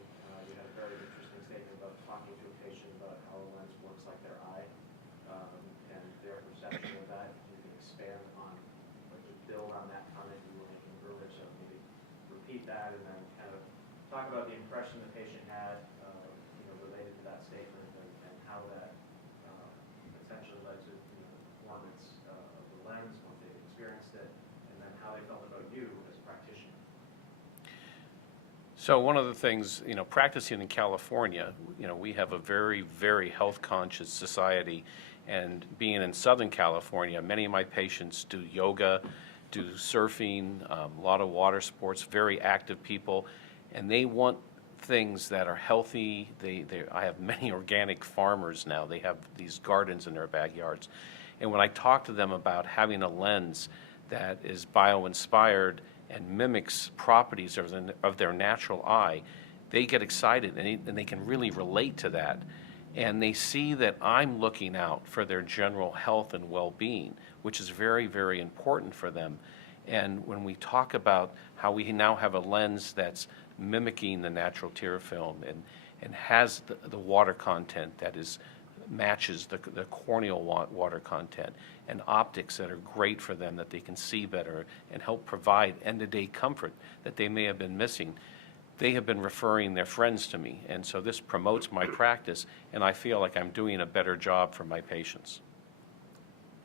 you had a very interesting statement about talking to a patient about how a lens works like their eye, and their perception of that. You can expand on, like, build on that comment you were making earlier, so maybe repeat that, and then kind of talk about the impression the patient had, related to that statement, and how that potentially led to the performance of the lens once they've experienced it, and then how they felt about you as a practitioner. So one of the things, practicing in California, we have a very, very health conscious society, and being in Southern California, many of my patients do yoga, do surfing, a lot of water sports, very active people, and they want things that are healthy. I have many organic farmers now. They have these gardens in their backyards. And when I talk to them about having a lens that is bio-inspired and mimics properties of their natural eye, they get excited, and they can really relate to that. And they see that I'm looking out for their general health and well-being, which is very, very important for them. And when we talk about how we now have a lens that's mimicking the natural tear film and has the water content that matches the corneal water content, and optics that are great for them, that they can see better and help provide end-of-day comfort that they may have been missing, they have been referring their friends to me. And so this promotes my practice, and I feel like I'm doing a better job for my patients.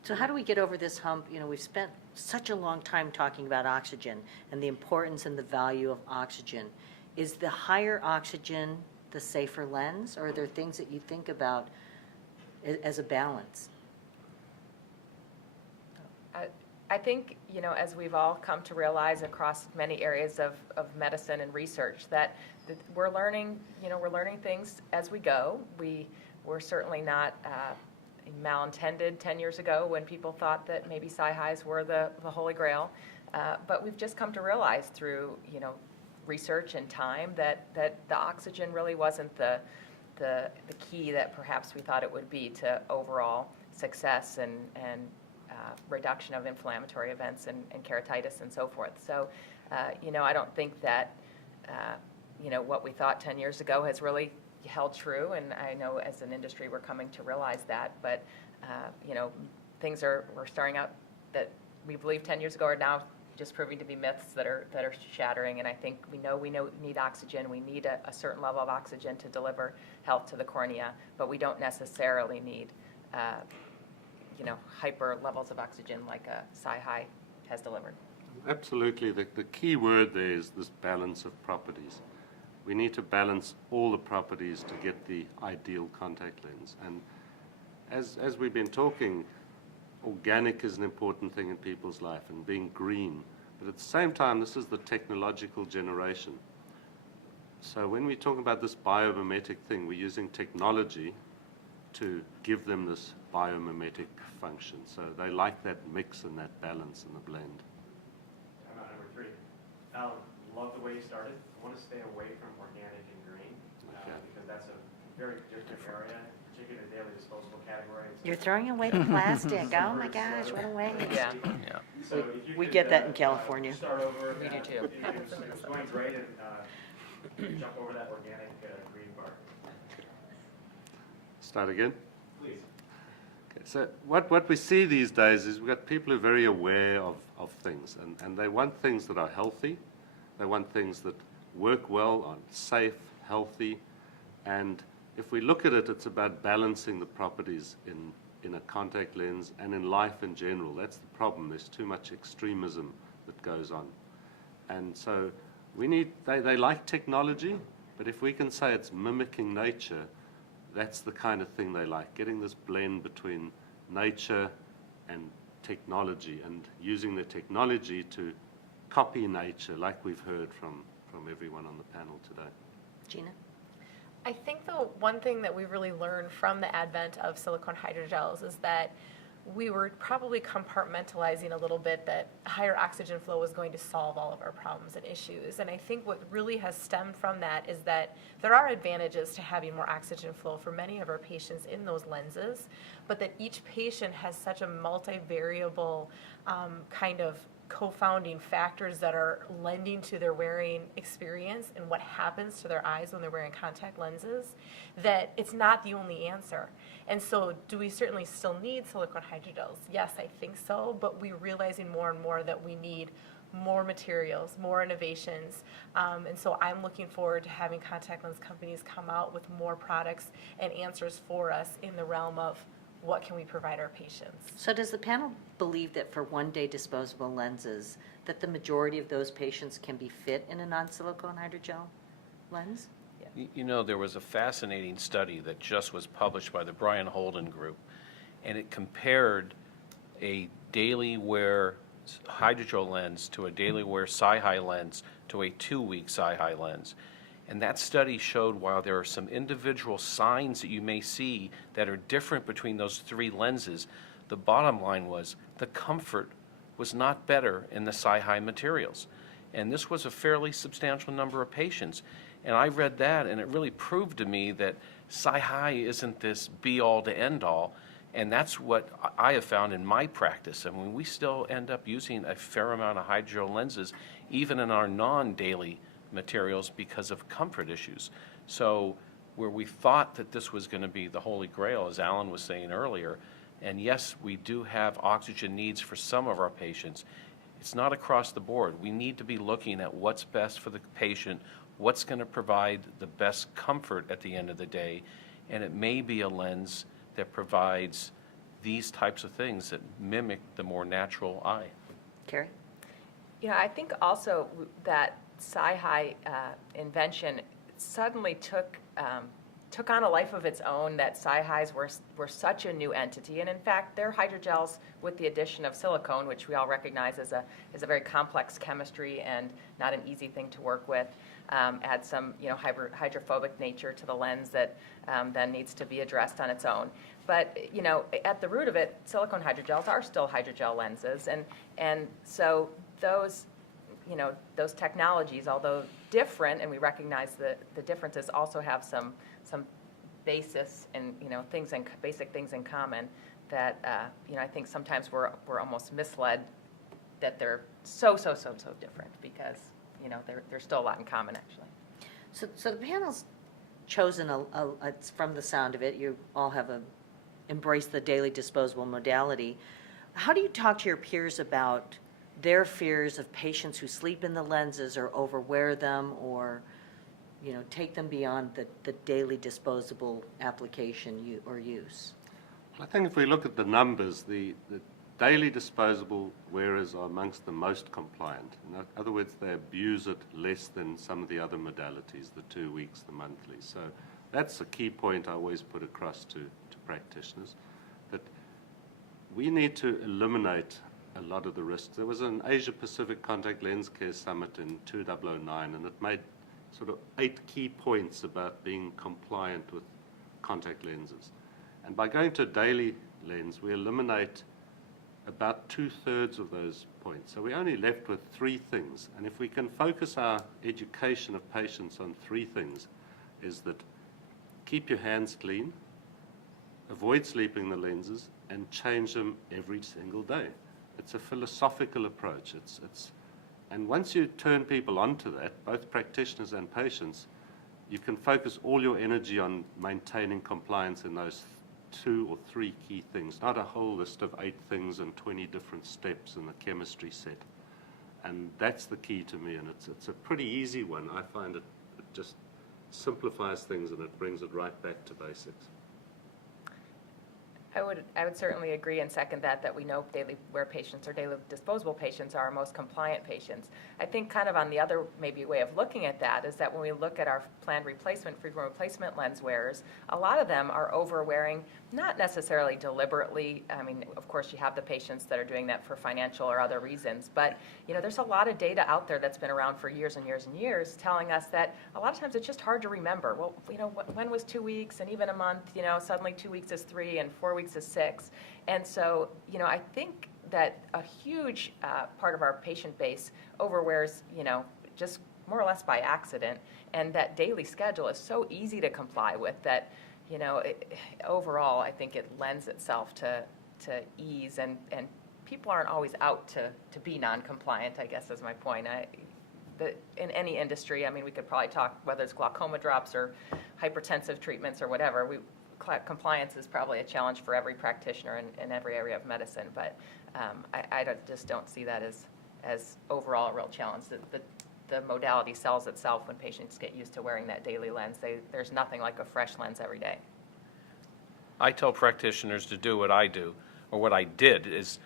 So how do we get over this hump? We've spent such a long time talking about oxygen and the importance and the value of oxygen. Is the higher oxygen the safer lens, or are there things that you think about as a balance? I think, as we've all come to realize across many areas of medicine and research, that we're learning things as we go. We're certainly not malintended 10 years ago when people thought that maybe Cy-Highs were the holy grail. But we've just come to realize through, research and time that the oxygen really wasn't the key that perhaps we thought it would be to overall success and reduction of inflammatory events and keratitis and so forth. So, I don't think that, what we thought 10 years ago has really held true, and I know as an industry we're coming to realize that, but, we're starting out that we believed 10 years ago are now just proving to be myths that are shattering, and I think we need oxygen. We need a certain level of oxygen to deliver health to the cornea, but we don't necessarily need hyper levels of oxygen like a Cy-High has delivered. Absolutely. The key word there is this balance of properties. We need to balance all the properties to get the ideal contact lens. And as we've been talking, organic is an important thing in people's life and being green. But at the same time, this is the technological generation. So when we talk about this biomimetic thing, we're using technology to give them this biomimetic function. So they like that mix and that balance in the blend. Time out number 3. Alan, love the way you started. I want to stay away from organic and green Okay. because that's a very different area, particularly the daily disposable category. You're throwing away the plastic. Oh my gosh, what a waste. Yeah. So if you We could, get that in California. Start over. We do too. It was going great, and jump over that organic green part. Start again. Please. Okay, so what we see these days is we've got people who are very aware of things, and they want things that are healthy. They want things that work well, are safe, healthy, and if we look at it, it's about balancing the properties in a contact lens and in life in general. That's the problem. There's too much extremism that goes on. And so they like technology, but if we can say it's mimicking nature, that's the kind of thing they like, getting this blend between nature and technology and using the technology to copy nature like we've heard from everyone on the panel today. Gina? I think the one thing that we really learned from the advent of silicone hydrogels is that we were probably compartmentalizing a little bit that higher oxygen flow was going to solve all of our problems and issues. And I think what really has stemmed from that is that there are advantages to having more oxygen flow for many of our patients in those lenses, but that each patient has such a multivariable kind of co-founding factors that are lending to their wearing experience and what happens to their eyes when they're wearing contact lenses, that it's not the only answer. And so do we certainly still need silicone hydrogels? Yes, I think so, but we're realizing more and more that we need more materials, more innovations. And so I'm looking forward to having contact lens companies come out with more products and answers for us in the realm of what can we provide our patients. So does the panel believe that for one-day disposable lenses, that the majority of those patients can be fit in a non-silicone hydrogel lens? You know, there was a fascinating study that just was published by the Brian Holden Group, and it compared a daily wear hydrogel lens to a daily wear SiHy lens to a 2-week SiHy lens. And that study showed while there are some individual signs that you may see that are different between those 3 lenses, the bottom line was the comfort was not better in the SiHy materials. And this was a fairly substantial number of patients. And I read that, and it really proved to me that SiHy isn't this be-all to end-all. And that's what I have found in my practice. I mean, we still end up using a fair amount of hydrogel lenses, even in our non-daily materials, because of comfort issues. So where we thought that this was going to be the holy grail, as Alan was saying earlier, and yes, we do have oxygen needs for some of our patients, it's not across the board. We need to be looking at what's best for the patient, what's going to provide the best comfort at the end of the day, and it may be a lens that provides these types of things that mimic the more natural eye. Carrie? Yeah, I think also that SiHy invention suddenly took on a life of its own, that SiHys were such a new entity. And in fact, they're hydrogels with the addition of silicone, which we all recognize as a very complex chemistry and not an easy thing to work with. Add some hydrophobic nature to the lens that then needs to be addressed on its own. But at the root of it, silicone hydrogels are still hydrogel lenses, and so those technologies, although different, and we recognize the differences, also have some basis and basic things in common that I think sometimes we're almost misled that they're so different, because there's still a lot in common actually. So the panel's chosen it's from the sound of it, you all have embraced the daily disposable modality. How do you talk to your peers about their fears of patients who sleep in the lenses or overwear them, or take them beyond the daily disposable application or use? I think if we look at the numbers, the daily disposable wearers are amongst the most compliant. In other words, they abuse it less than some of the other modalities, the 2 weeks, the monthly. So that's a key point I always put across to practitioners, that we need to eliminate a lot of the risks. There was an Asia Pacific Contact Lens Care Summit in 2009, and it made sort of 8 key points about being compliant with contact lenses. And by going to a daily lens, we eliminate about 2/3 of those points. So we're only left with 3 things. And if we can focus our education of patients on 3 things, is that keep your hands clean, avoid sleeping the lenses, and change them every single day. It's a philosophical approach. And once you turn people onto that, both practitioners and patients, you can focus all your energy on maintaining compliance in those 2 or 3 key things, not a whole list of 8 things and 20 different steps in the chemistry set. And that's the key to me, and it's a pretty easy one. I find it just simplifies things and it brings it right back to basics. I would certainly agree and second that we know daily wear patients or daily disposable patients are our most compliant patients. I think kind of on the other maybe way of looking at that is that when we look at our planned replacement, frequent replacement lens wearers, a lot of them are over-wearing, not necessarily deliberately. I mean, of course, you have the patients that are doing that for financial or other reasons, but there's a lot of data out there that's been around for years and years and years telling us that a lot of times it's just hard to remember. Well, when was 2 weeks and even a month, suddenly 2 weeks is 3 and 4 weeks is 6. And so, I think that a huge part of our patient base overwears, just more or less by accident, and that daily schedule is so easy to comply with that, overall, I think it lends itself to ease, and people aren't always out to be non-compliant, I guess is my point. In any industry, we could probably talk whether it's glaucoma drops or hypertensive treatments or whatever. Compliance is probably a challenge for every practitioner in every area of medicine, but I just don't see that as overall a real challenge. The modality sells itself when patients get used to wearing that daily lens. There's nothing like a fresh lens every day. I tell practitioners to do what I do, or what I did, is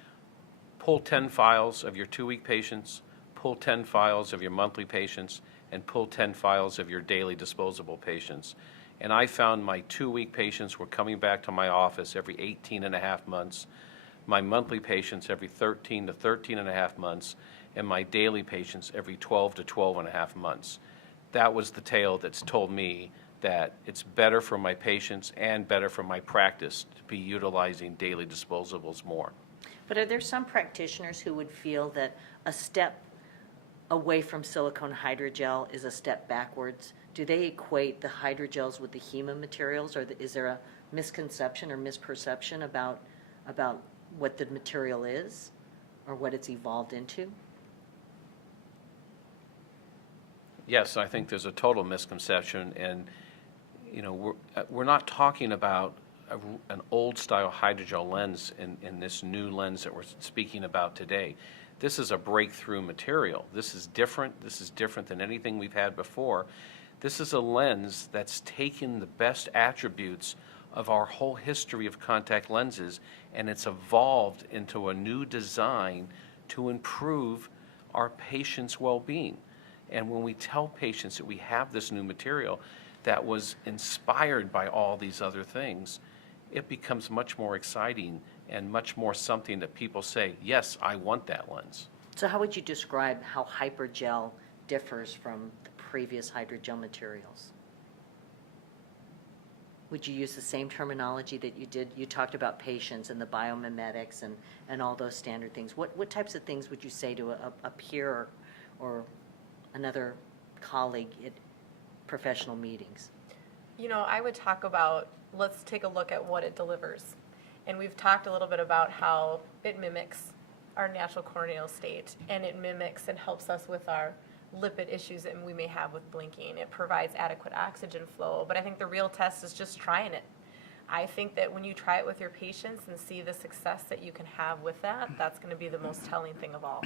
pull 10 files of your 2-week patients, pull 10 files of your monthly patients, and pull 10 files of your daily disposable patients. And I found my 2-week patients were coming back to my office every 18 and a half months, my monthly patients every 13 to 13 and a half months, and my daily patients every 12 to 12 and a half months. That was the tale that's told me that it's better for my patients and better for my practice to be utilizing daily disposables more. But are there some practitioners who would feel that a step away from silicone hydrogel is a step backwards? Do they equate the hydrogels with the HEMA materials, or is there a misconception or misperception about what the material is or what it's evolved into? Yes, I think there's a total misconception, and we're not talking about an old-style hydrogel lens in this new lens that we're speaking about today. This is a breakthrough material. This is different. This is different than anything we've had before. This is a lens that's taken the best attributes of our whole history of contact lenses, and it's evolved into a new design to improve our patients' well-being. And when we tell patients that we have this new material that was inspired by all these other things, it becomes much more exciting and much more something that people say, yes, I want that lens. So how would you describe how hypergel differs from the previous hydrogel materials? Would you use the same terminology that you did? You talked about patients and the biomimetics and all those standard things. What types of things would you say to a peer or another colleague at professional meetings? I would talk about, let's take a look at what it delivers. And we've talked a little bit about how it mimics our natural corneal state, and it mimics and helps us with our lipid issues that we may have with blinking. It provides adequate oxygen flow, but I think the real test is just trying it. I think that when you try it with your patients and see the success that you can have with that, that's going to be the most telling thing of all.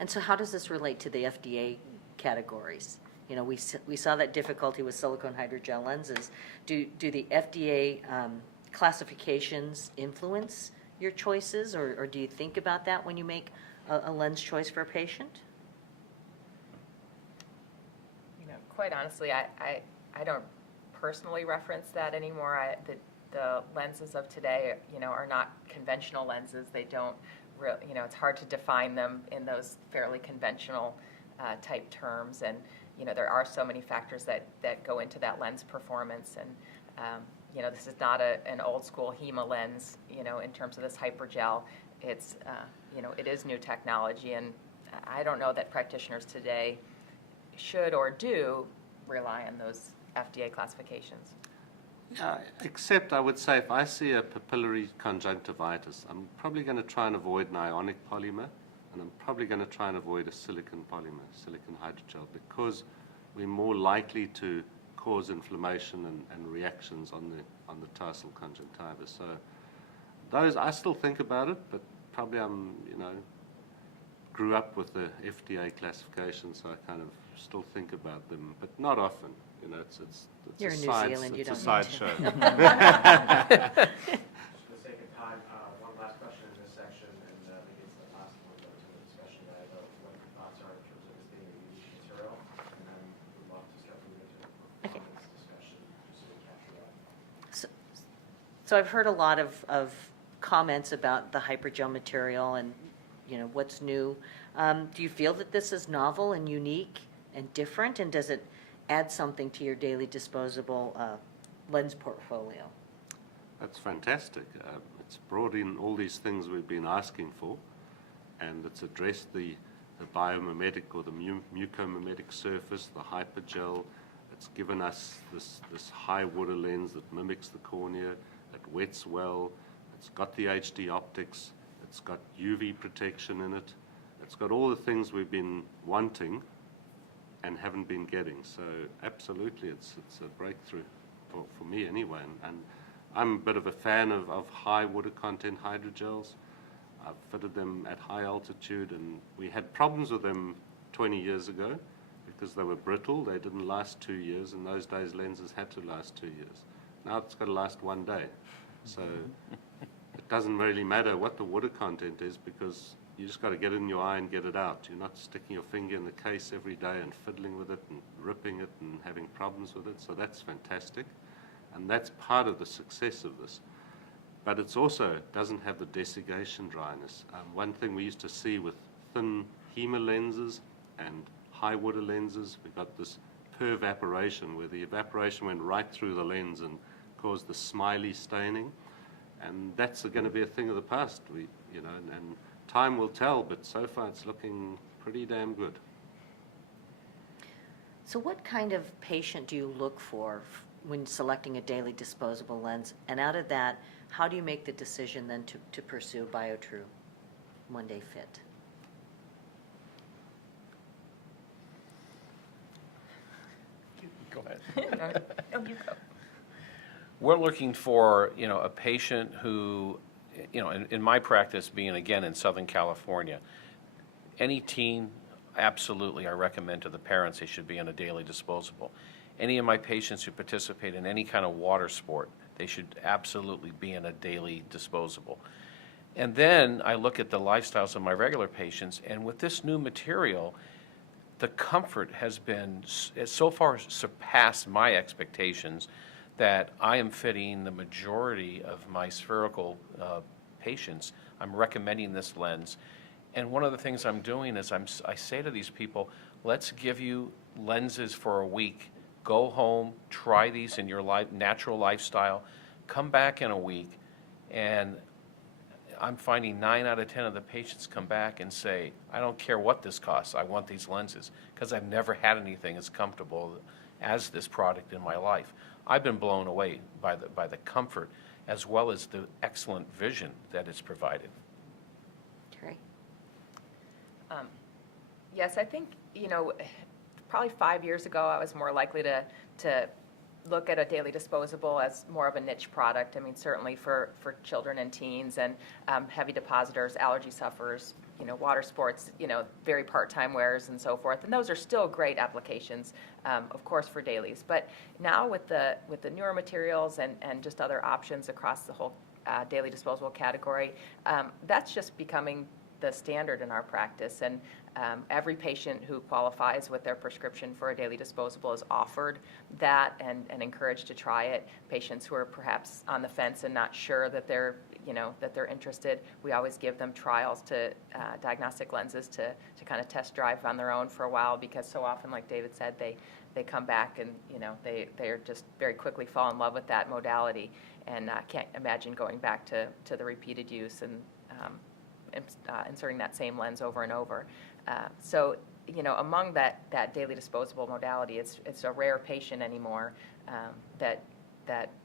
And so how does this relate to the FDA categories? We saw that difficulty with silicone hydrogel lenses. Do the FDA classifications influence your choices, or do you think about that when you make a lens choice for a patient? Quite honestly, I don't personally reference that anymore. the lenses of today, are not conventional lenses. They don't, it's hard to define them in those fairly conventional type terms. And, there are so many factors that go into that lens performance. And, this is not an old school HEMA lens, in terms of this hypergel. It's, it is new technology. And I don't know that practitioners today should or do rely on those FDA classifications. Yeah, except I would say if I see a papillary conjunctivitis, I'm probably going to try and avoid an ionic polymer, and I'm probably going to try and avoid a silicon polymer, silicon hydrogel, because we're more likely to cause inflammation and reactions on the tarsal conjunctiva. So those, I still think about it, but probably I'm, grew up with the FDA classification, so I kind of still think about them, but not often. It's You're a in New side, Zealand, you it's don't a need to. sideshow. For the sake of time, one last question in this section, and maybe it's the last one, but it's a discussion that about what your thoughts are in terms of this being a unique material, and then we'd love to start moving into a performance discussion, just so we capture that. So I've heard a lot of comments about the hypergel material and, what's new. Do you feel that this is novel and unique and different, and does it add something to your daily disposable lens portfolio? That's fantastic. It's brought in all these things we've been asking for, and it's addressed the biomimetic or the mucomimetic surface, the hypergel. It's given us this high water lens that mimics the cornea, it wets well, it's got the HD optics, it's got UV protection in it, it's got all the things we've been wanting and haven't been getting. So absolutely, it's a breakthrough for me anyway. And I'm a bit of a fan of high water content hydrogels. I've fitted them at high altitude, and we had problems with them 20 years ago because they were brittle. They didn't last 2 years. In those days, lenses had to last 2 years. Now it's got to last 1 day. So it doesn't really matter what the water content is, because you just got to get it in your eye and get it out. You're not sticking your finger in the case every day and fiddling with it and ripping it and having problems with it. So that's fantastic. And that's part of the success of this. But it's also doesn't have the desiccation dryness. One thing we used to see with thin HEMA lenses and high water lenses, we got this pervaporation where the evaporation went right through the lens and caused the smiley staining. And that's going to be a thing of the past. And time will tell, but so far it's looking pretty damn good. So what kind of patient do you look for when selecting a daily disposable lens? And out of that, how do you make the decision then to pursue BioTrue One Day Fit? Go ahead. No, you go. We're looking for, a patient who, in my practice, being again in Southern California, any teen, absolutely, I recommend to the parents they should be on a daily disposable. Any of my patients who participate in any kind of water sport, they should absolutely be in a daily disposable. And then I look at the lifestyles of my regular patients, and with this new material, the comfort has been so far surpassed my expectations that I am fitting the majority of my spherical patients. I'm recommending this lens. And one of the things I'm doing is I say to these people, let's give you lenses for a week. Go home, try these in your natural lifestyle, come back in a week, and I'm finding 9 out of 10 of the patients come back and say, I don't care what this costs, I want these lenses, because I've never had anything as comfortable as this product in my life. I've been blown away by the comfort as well as the excellent vision that it's provided. Terry? Yes, I think, probably 5 years ago, I was more likely to look at a daily disposable as more of a niche product. I mean, certainly for children and teens and heavy depositors, allergy sufferers, water sports, very part-time wearers and so forth. And those are still great applications, of course, for dailies. But now with the newer materials and just other options across the whole daily disposable category, that's just becoming the standard in our practice. And Every patient who qualifies with their prescription for a daily disposable is offered that and encouraged to try it. Patients who are perhaps on the fence and not sure that they're interested, we always give them trials to diagnostic lenses to kind of test drive on their own for a while, because so often, like David said, they come back and they're just very quickly fall in love with that modality, and can't imagine going back to the repeated use and inserting that same lens over and over. So, among that daily disposable modality, it's a rare patient anymore that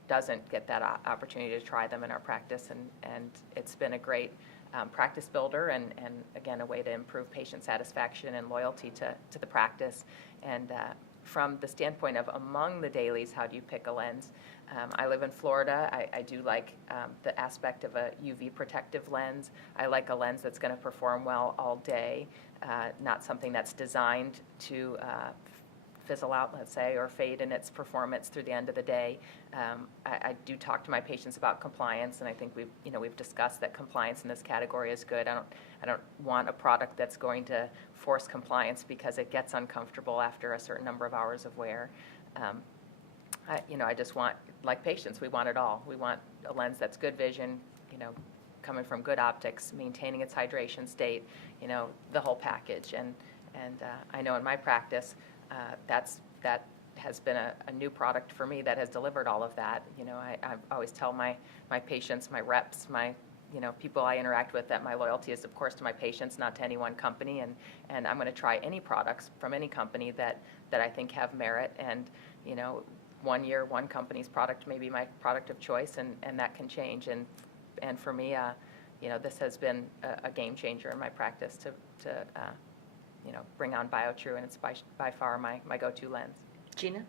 doesn't get that opportunity to try them in our practice, and it's been a great practice builder and again, a way to improve patient satisfaction and loyalty to the practice. And from the standpoint of among the dailies, how do you pick a lens? I live in Florida. I do like the aspect of a UV protective lens. I like a lens that's going to perform well all day, not something that's designed to fizzle out, let's say, or fade in its performance through the end of the day. I do talk to my patients about compliance, and I think we've discussed that compliance in this category is good. I don't want a product that's going to force compliance because it gets uncomfortable after a certain number of hours of wear. I just want, like patients, we want it all. We want a lens that's good vision, coming from good optics, maintaining its hydration state, the whole package. And I know in my practice, that has been a new product for me that has delivered all of that. I always tell my patients, my reps, people I interact with, that my loyalty is, of course, to my patients, not to any one company. And I'm going to try any products from any company that I think have merit. And, 1 year, one company's product may be my product of choice, and that can change. And for me, this has been a game changer in my practice to bring on BioTrue, and it's by far my go-to lens. Gina?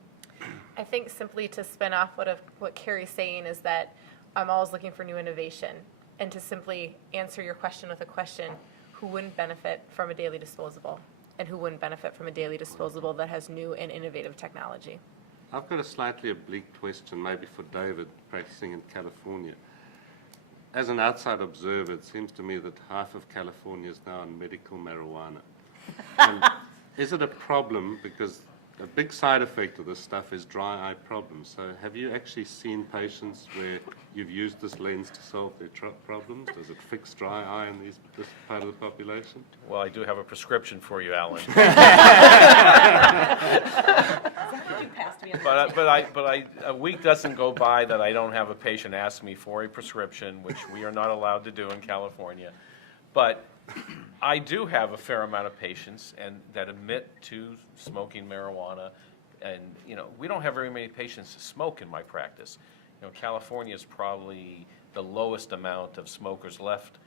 I think simply to spin off what Carrie's saying is that I'm always looking for new innovation, and to simply answer your question with a question: who wouldn't benefit from a daily disposable, and who wouldn't benefit from a daily disposable that has new and innovative technology? I've got a slightly oblique question, maybe for David, practicing in California. As an outside observer, it seems to me that half of California is now on medical marijuana. And is it a problem? Because a big side effect of this stuff is dry eye problems. So have you actually seen patients where you've used this lens to solve their problems? Does it fix dry eye in this part of the population? Well, I do have a prescription for you, Alan. You passed me on But a week doesn't go by that I don't have a patient ask me for a prescription, which we are not allowed to do in California. But I do have a fair amount of patients that admit to smoking marijuana, and we don't have very many patients that smoke in my practice. California is probably the lowest amount of smokers left.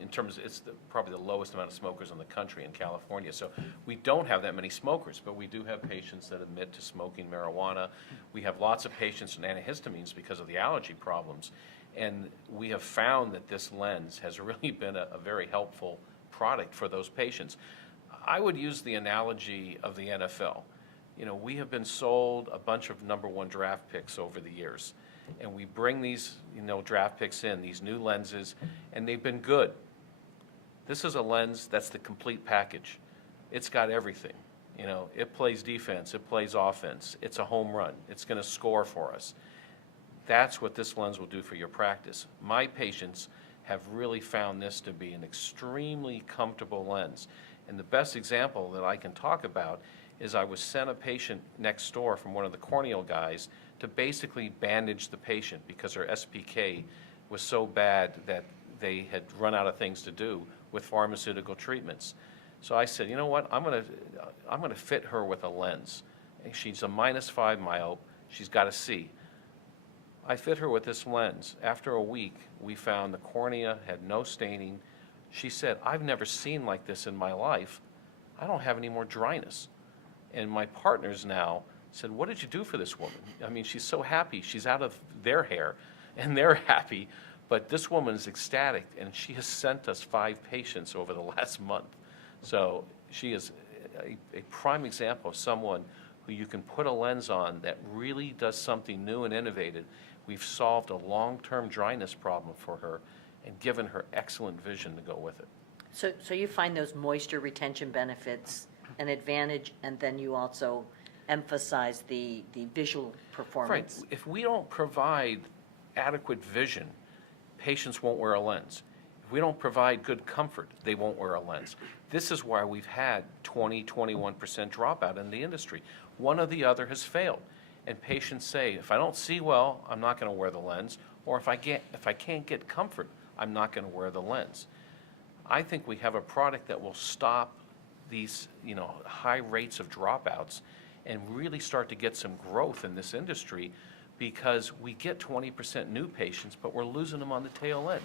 In terms of, probably the lowest amount of smokers in the country in California. So we don't have that many smokers, but we do have patients that admit to smoking marijuana. We have lots of patients on antihistamines because of the allergy problems. And we have found that this lens has really been a very helpful product for those patients. I would use the analogy of the NFL. We have been sold a bunch of #1 draft picks over the years. And we bring these, draft picks in, these new lenses, and they've been good. This is a lens that's the complete package. It's got everything. It plays defense, it plays offense, it's a home run, it's going to score for us. That's what this lens will do for your practice. My patients have really found this to be an extremely comfortable lens. And the best example that I can talk about is I was sent a patient next door from one of the corneal guys to basically bandage the patient because her SPK was so bad that they had run out of things to do with pharmaceutical treatments. So I said, you know what, I'm gonna fit her with a lens. And she's a -5 myope, she's got a C. I fit her with this lens. After a week, we found the cornea had no staining. She said, I've never seen like this in my life. I don't have any more dryness. And my partners now said, what did you do for this woman? I mean, she's so happy. She's out of their hair, and they're happy. But this woman is ecstatic, and she has sent us 5 patients over the last month. So she is a prime example of someone who you can put a lens on that really does something new and innovative. We've solved a long-term dryness problem for her and given her excellent vision to go with it. So you find those moisture retention benefits an advantage, and then you also emphasize the visual Right. performance? If we don't provide adequate vision, patients won't wear a lens. If we don't provide good comfort, they won't wear a lens. This is why we've had 20, 21% dropout in the industry. One or the other has failed. And patients say, if I don't see well, I'm not going to wear the lens, or if I can't get comfort, I'm not going to wear the lens. I think we have a product that will stop these, high rates of dropouts and really start to get some growth in this industry, because we get 20% new patients, but we're losing them on the tail end.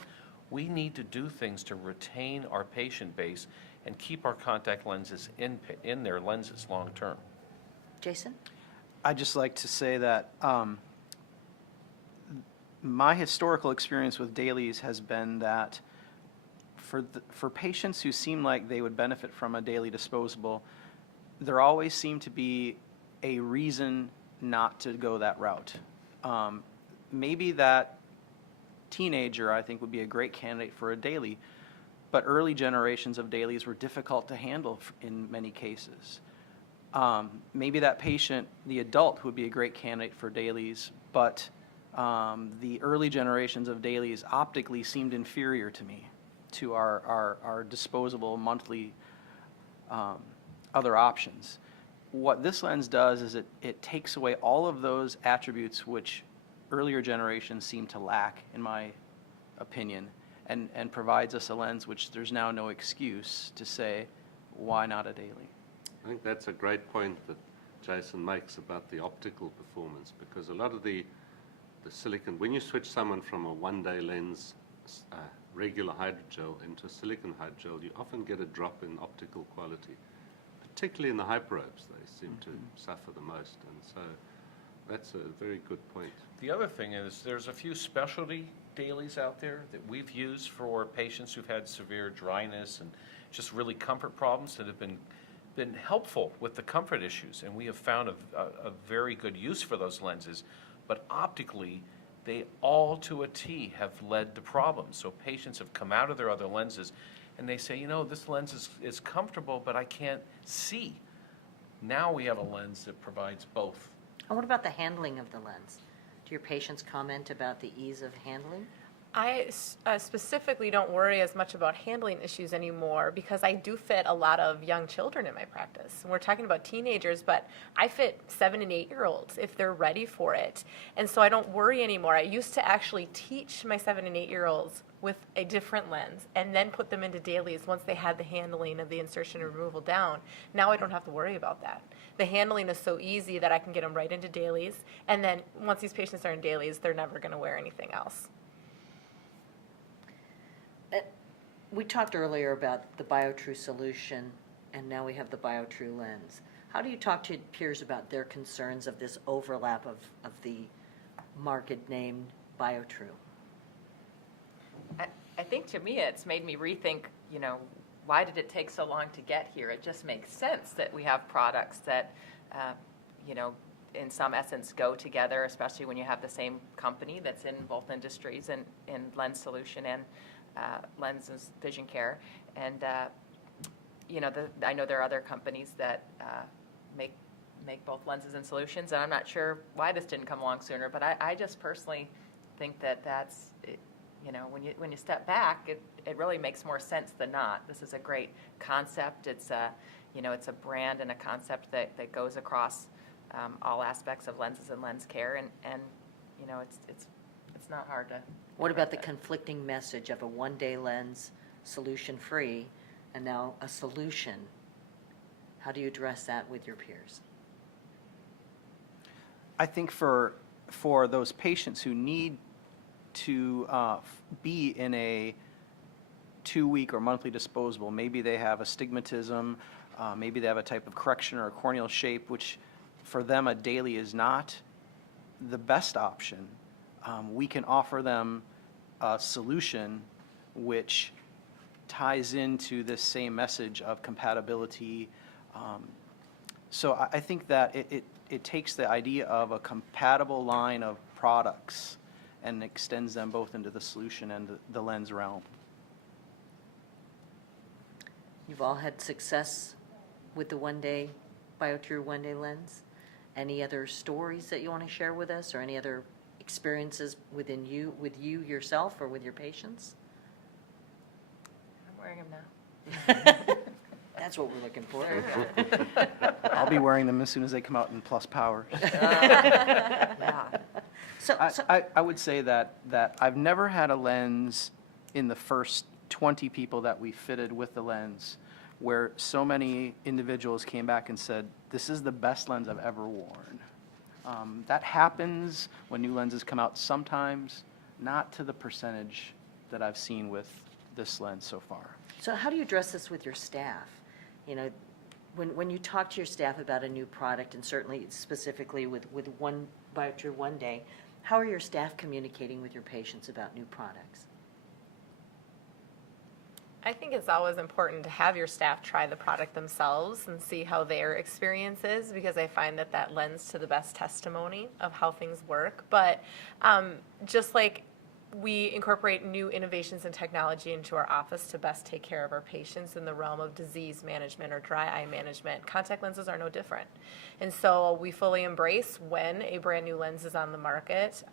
We need to do things to retain our patient base and keep our contact lenses in their lenses long term. Jason? I'd just like to say that my historical experience with dailies has been that for patients who seem like they would benefit from a daily disposable, there always seemed to be a reason not to go that route. Maybe that teenager, I think, would be a great candidate for a daily, but early generations of dailies were difficult to handle in many cases. Maybe that patient, the adult, would be a great candidate for dailies, but the early generations of dailies optically seemed inferior to me, to our disposable monthly other options. What this lens does is it takes away all of those attributes which earlier generations seem to lack, in my opinion, and provides us a lens which there's now no excuse to say, why not a daily? I think that's a great point that Jason makes about the optical performance, because a lot of the silicon, when you switch someone from a one-day lens, regular hydrogel, into a silicon hydrogel, you often get a drop in optical quality, particularly in the hyperobes. They seem to suffer the most, and so that's a very good point. The other thing is there's a few specialty dailies out there that we've used for patients who've had severe dryness and just really comfort problems that have been helpful with the comfort issues, and we have found a very good use for those lenses. But optically, they all to a T have led to problems. So patients have come out of their other lenses and they say, this lens is comfortable, but I can't see. Now we have a lens that provides both. And what about the handling of the lens? Do your patients comment about the ease of handling? I specifically don't worry as much about handling issues anymore, because I do fit a lot of young children in my practice. And we're talking about teenagers, but I fit 7 and 8-year-olds if they're ready for it. And so I don't worry anymore. I used to actually teach my 7 and 8-year-olds with a different lens and then put them into dailies once they had the handling of the insertion and removal down. Now I don't have to worry about that. The handling is so easy that I can get them right into dailies. And then once these patients are in dailies, they're never going to wear anything else. We talked earlier about the BioTrue solution, and now we have the BioTrue lens. How do you talk to peers about their concerns of this overlap of the market name BioTrue? I think to me it's made me rethink, why did it take so long to get here? It just makes sense that we have products that, in some essence go together, especially when you have the same company that's in both industries, in lens solution and lenses vision care. And, I know there are other companies that make both lenses and solutions, and I'm not sure why this didn't come along sooner, but I just personally think that's, when you step back, it really makes more sense than not. This is a great concept. It's a brand and a concept that goes across all aspects of lenses and lens care, and it's not hard to. What about the conflicting message of a one-day lens, solution-free, and now a solution? How do you address that with your peers? I think for those patients who need to be in a 2-week or monthly disposable, maybe they have astigmatism, maybe they have a type of correction or a corneal shape, which for them a daily is not the best option. We can offer them a solution which ties into this same message of compatibility. So I think that it takes the idea of a compatible line of products and extends them both into the solution and the lens realm. You've all had success with the one-day, BioTrue one-day lens. Any other stories that you want to share with us, or any other experiences with you yourself or with your patients? I'm wearing them now. That's what we're looking for. I'll be wearing them as soon as they come out in plus powers. Yeah. So, I would say that I've never had a lens in the first 20 people that we fitted with the lens where so many individuals came back and said, this is the best lens I've ever worn. That happens when new lenses come out sometimes, not to the percentage that I've seen with this lens so far. so how do you address this with your staff? You know, when you talk to your staff about a new product, and certainly specifically with one BioTrue one day, how are your staff communicating with your patients about new products? I think it's always important to have your staff try the product themselves and see how their experience is, because I find that lends to the best testimony of how things work. But just like we incorporate new innovations and technology into our office to best take care of our patients in the realm of disease management or dry eye management, contact lenses are no different. And so we fully embrace when a brand new lens is on the market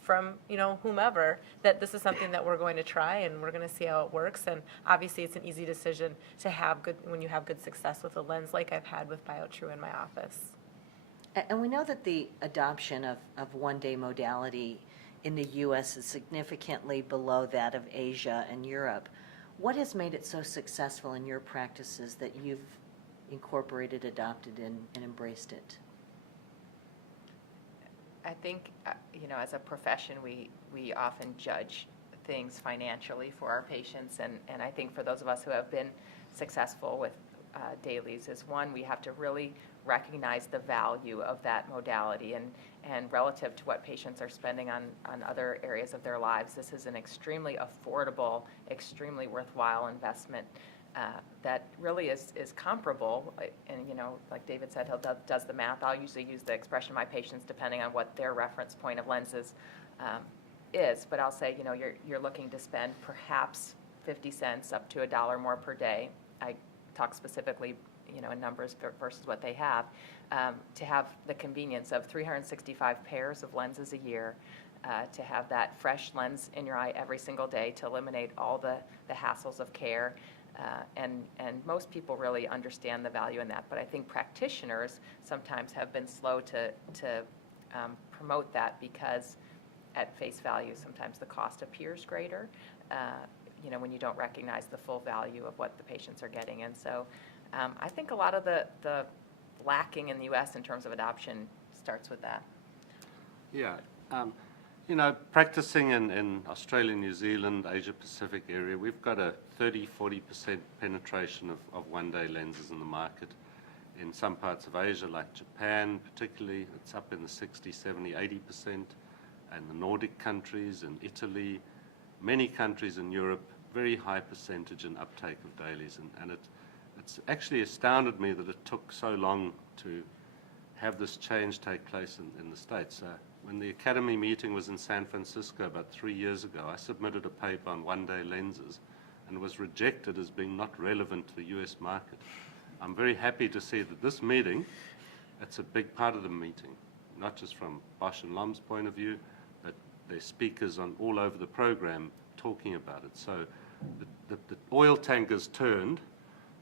from whomever, that this is something that we're going to try and we're going to see how it works. And obviously it's an easy decision to have when you have good success with a lens like I've had with BioTrue in my office. And we know that the adoption of one-day modality in the U.S. is significantly below that of Asia and Europe. What has made it so successful in your practices that you've incorporated, adopted, and embraced it? I think, as a profession, we often judge things financially for our patients, and I think for those of us who have been successful with dailies is, one, we have to really recognize the value of that modality, and relative to what patients are spending on other areas of their lives, this is an extremely affordable, extremely worthwhile investment that really is comparable. And like David said, he does the math. I'll usually use the expression my patients, depending on what their reference point of lenses is. But I'll say, you're looking to spend perhaps 50 cents up to $1 more per day. I talk specifically, in numbers versus what they have, to have the convenience of 365 pairs of lenses a year, to have that fresh lens in your eye every single day to eliminate all the hassles of care. And most people really understand the value in that. But I think practitioners sometimes have been slow to promote that, because at face value, sometimes the cost appears greater, when you don't recognize the full value of what the patients are getting. And so I think a lot of the lacking in the U.S. in terms of adoption starts with that. Yeah. Practicing in Australia, New Zealand, Asia Pacific area, we've got a 30-40% penetration of one-day lenses in the market. In some parts of Asia, like Japan particularly, it's up in the 60, 70, 80%. And the Nordic countries and Italy, many countries in Europe, very high percentage and uptake of dailies. And it's actually astounded me that it took so long to have this change take place in the States. When the Academy meeting was in San Francisco about 3 years ago, I submitted a paper on one-day lenses and was rejected as being not relevant to the US market. I'm very happy to see that this meeting, it's a big part of the meeting, not just from Bosch and Lom's point of view, but there's speakers on all over the program talking about it. So the oil tanker's turned,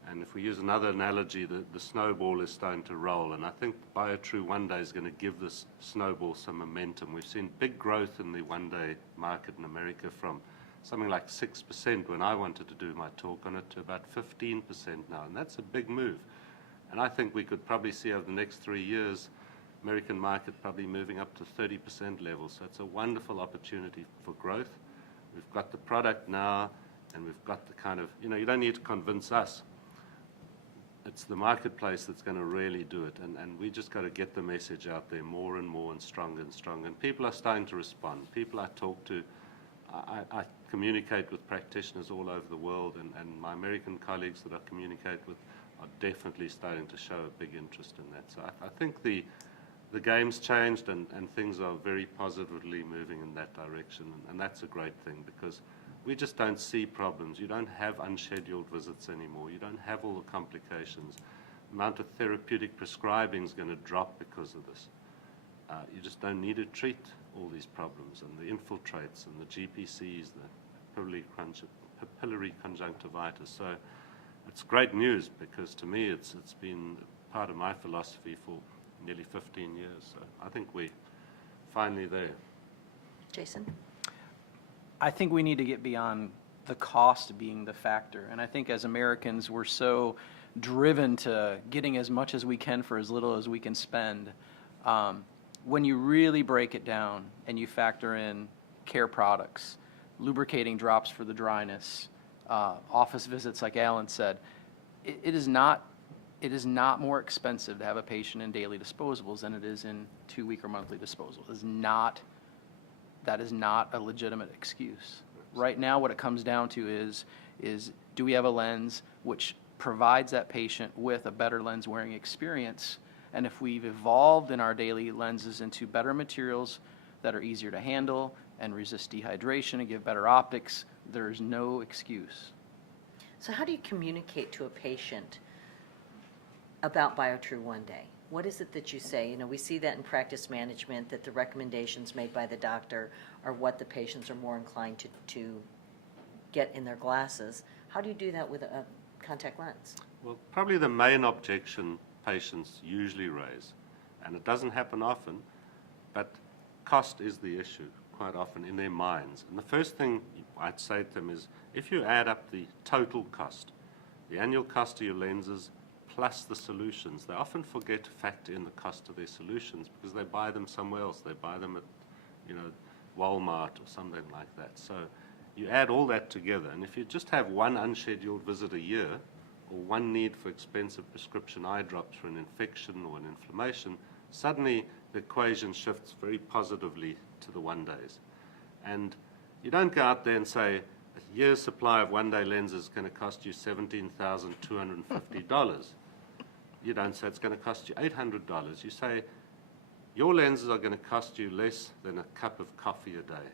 and if we use another analogy, the snowball is starting to roll. And I think BioTrue One Day is going to give this snowball some momentum. We've seen big growth in the one-day market in America from something like 6% when I wanted to do my talk on it to about 15% now. And that's a big move. And I think we could probably see over the next 3 years, American market probably moving up to 30% level. So it's a wonderful opportunity for growth. We've got the product now, and we've got the kind of, you don't need to convince us. It's the marketplace that's going to really do it, and we just got to get the message out there more and more and stronger and stronger. And people are starting to respond. People I talk to, I communicate with practitioners all over the world, and my American colleagues that I communicate with are definitely starting to show a big interest in that. So I think the game's changed, and things are very positively moving in that direction, and that's a great thing, because we just don't see problems. You don't have unscheduled visits anymore. You don't have all the complications. The amount of therapeutic prescribing is going to drop because of this. You just don't need to treat all these problems, and the infiltrates and the GPCs, the papillary conjunctivitis. So it's great news, because to me it's been part of my philosophy for nearly 15 years. So I think we're finally there. Jason? I think we need to get beyond the cost being the factor. And I think as Americans, we're so driven to getting as much as we can for as little as we can spend. When you really break it down and you factor in care products, lubricating drops for the dryness, office visits like Alan said, it is not more expensive to have a patient in daily disposables than it is in 2-week or monthly disposal. That is not a legitimate excuse. Right now, what it comes down to is do we have a lens which provides that patient with a better lens wearing experience? And if we've evolved in our daily lenses into better materials that are easier to handle and resist dehydration and give better optics, there's no excuse. So how do you communicate to a patient about BioTrue One Day? What is it that you say? You know, we see that in practice management, that the recommendations made by the doctor are what the patients are more inclined to get in their glasses. How do you do that with a contact lens? Well, probably the main objection patients usually raise, and it doesn't happen often, but cost is the issue quite often in their minds. And the first thing I'd say to them is, if you add up the total cost, the annual cost of your lenses plus the solutions, they often forget to factor in the cost of their solutions because they buy them somewhere else. They buy them at, Walmart or something like that. So you add all that together, and if you just have one unscheduled visit a year, or one need for expensive prescription eye drops for an infection or an inflammation, suddenly the equation shifts very positively to the 1 days. And you don't go out there and say, a year's supply of 1 day lenses is going to cost you $17,250. You don't say it's going to cost you $800. You say, your lenses are going to cost you less than a cup of coffee a day.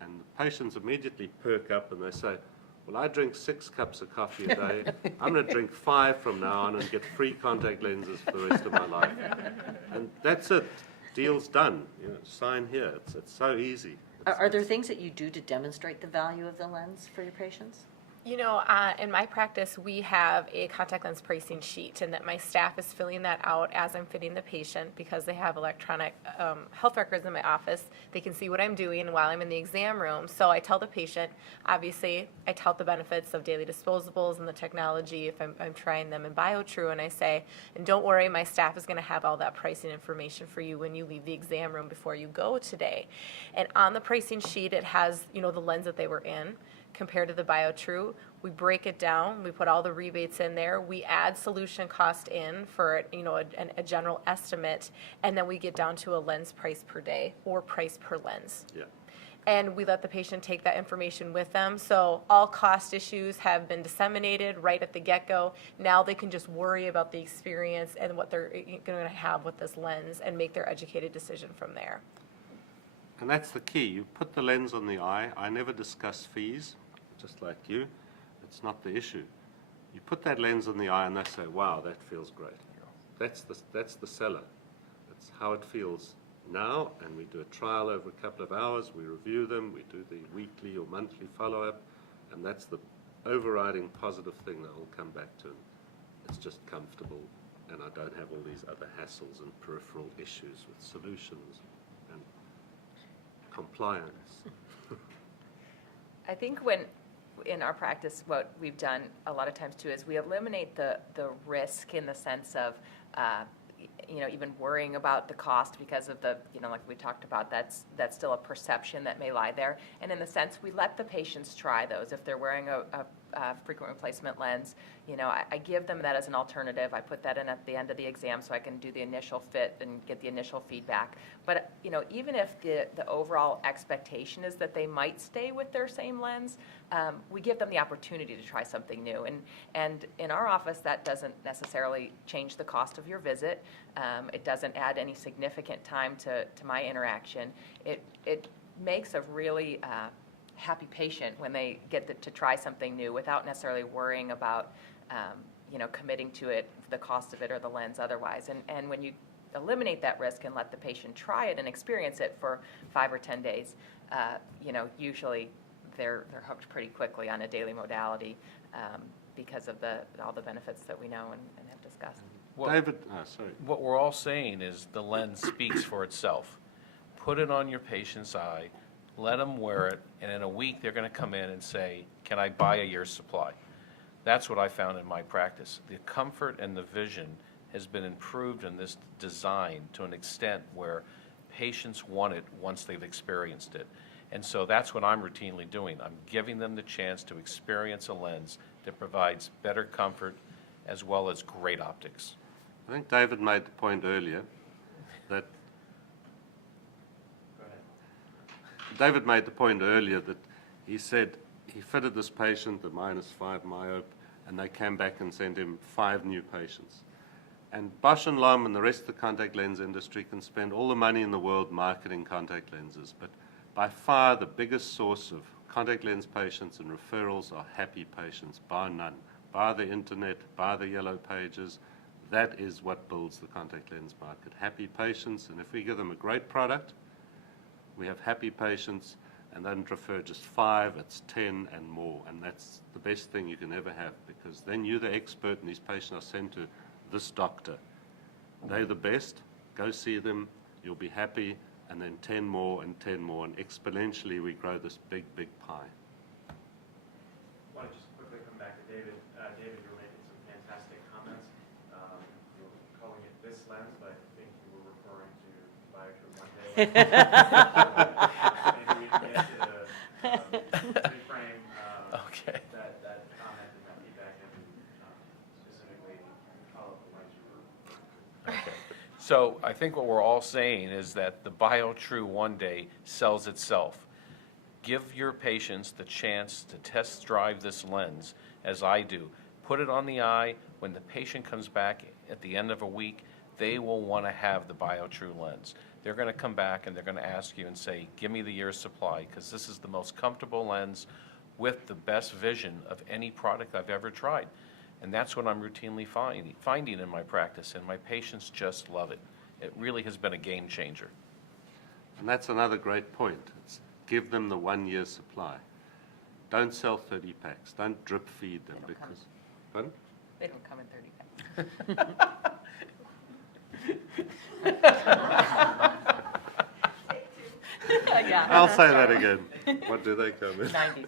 And the patients immediately perk up and they say, well, I drink 6 cups of coffee a day. I'm going to drink 5 from now on and get free contact lenses for the rest of my life. And that's it. Deal's done. Sign here. It's so easy. Are there things that you do to demonstrate the value of the lens for your patients? In my practice, we have a contact lens pricing sheet, and that my staff is filling that out as I'm fitting the patient because they have electronic health records in my office. They can see what I'm doing while I'm in the exam room. So I tell the patient, obviously, I tout the benefits of daily disposables and the technology if I'm trying them in BioTrue, and I say, and don't worry, my staff is going to have all that pricing information for you when you leave the exam room before you go today. And on the pricing sheet, it has, the lens that they were in compared to the BioTrue. We break it down, we put all the rebates in there, we add solution cost in for a general estimate, and then we get down to a lens price per day or price per lens. Yeah. And we let the patient take that information with them. So all cost issues have been disseminated right at the get-go. Now they can just worry about the experience and what they're going to have with this lens and make their educated decision from there. And that's the key. You put the lens on the eye. I never discuss fees, just like you. It's not the issue. You put that lens on the eye and they say, wow, that feels great. That's the seller. That's how it feels now, and we do a trial over a couple of hours. We review them. We do the weekly or monthly follow-up, and that's the overriding positive thing that will come back to them. It's just comfortable, and I don't have all these other hassles and peripheral issues with solutions and compliance. I think in our practice, what we've done a lot of times too is we eliminate the risk in the sense of, even worrying about the cost because of the, like we talked about, that's still a perception that may lie there. And in the sense, we let the patients try those. If they're wearing a frequent replacement lens, I give them that as an alternative. I put that in at the end of the exam so I can do the initial fit and get the initial feedback. But, even if the overall expectation is that they might stay with their same lens, we give them the opportunity to try something new. And in our office, that doesn't necessarily change the cost of your visit. It doesn't add any significant time to my interaction. It makes a really happy patient when they get to try something new without necessarily worrying about, committing to it, the cost of it or the lens otherwise. And when you eliminate that risk and let the patient try it and experience it for 5 or 10 days, usually they're hooked pretty quickly on a daily modality because of all the benefits that we know and have discussed. David, sorry. What we're all saying is the lens speaks for itself. Put it on your patient's eye, let them wear it, and in a week they're going to come in and say, can I buy a year's supply? That's what I found in my practice. The comfort and the vision has been improved in this design to an extent where patients want it once they've experienced it. And so that's what I'm routinely doing. I'm giving them the chance to experience a lens that provides better comfort as well as great optics. I think David made the point earlier that he said he fitted this patient, the -5 myope, and they came back and sent him 5 new patients. And Bosch and Lomb and the rest of the contact lens industry can spend all the money in the world marketing contact lenses, but by far the biggest source of contact lens patients and referrals are happy patients, bar none. Bar the internet, bar the yellow pages, that is what builds the contact lens market. Happy patients, and if we give them a great product, we have happy patients, and they don't refer just 5, it's 10 and more, and that's the best thing you can ever have, because then you're the expert and these patients are sent to this doctor. They're the best, go see them, you'll be happy, and then 10 more and 10 more, and exponentially we grow this big, big pie. I want to just quickly come back to David. David, you were making some fantastic comments. You were calling it this lens, but I think you were referring to Biotrue one day. Maybe we can get to reframe Okay. that comment and that feedback and specifically follow up the lens you were. Okay. So I think what we're all saying is that the Biotrue one day sells itself. Give your patients the chance to test drive this lens, as I do. Put it on the eye. When the patient comes back at the end of a week, they will want to have the Biotrue lens. They're going to come back and they're going to ask you and say, give me the year's supply, because this is the most comfortable lens with the best vision of any product I've ever tried. And that's what I'm routinely finding in my practice, and my patients just love it. It really has been a game changer. And that's another great point. It's give them the 1 year's supply. Don't sell 30 packs. Don't drip feed them They don't because. Pardon? They don't come in 30 packs. Yeah. I'll say that again. What do they come in? 90.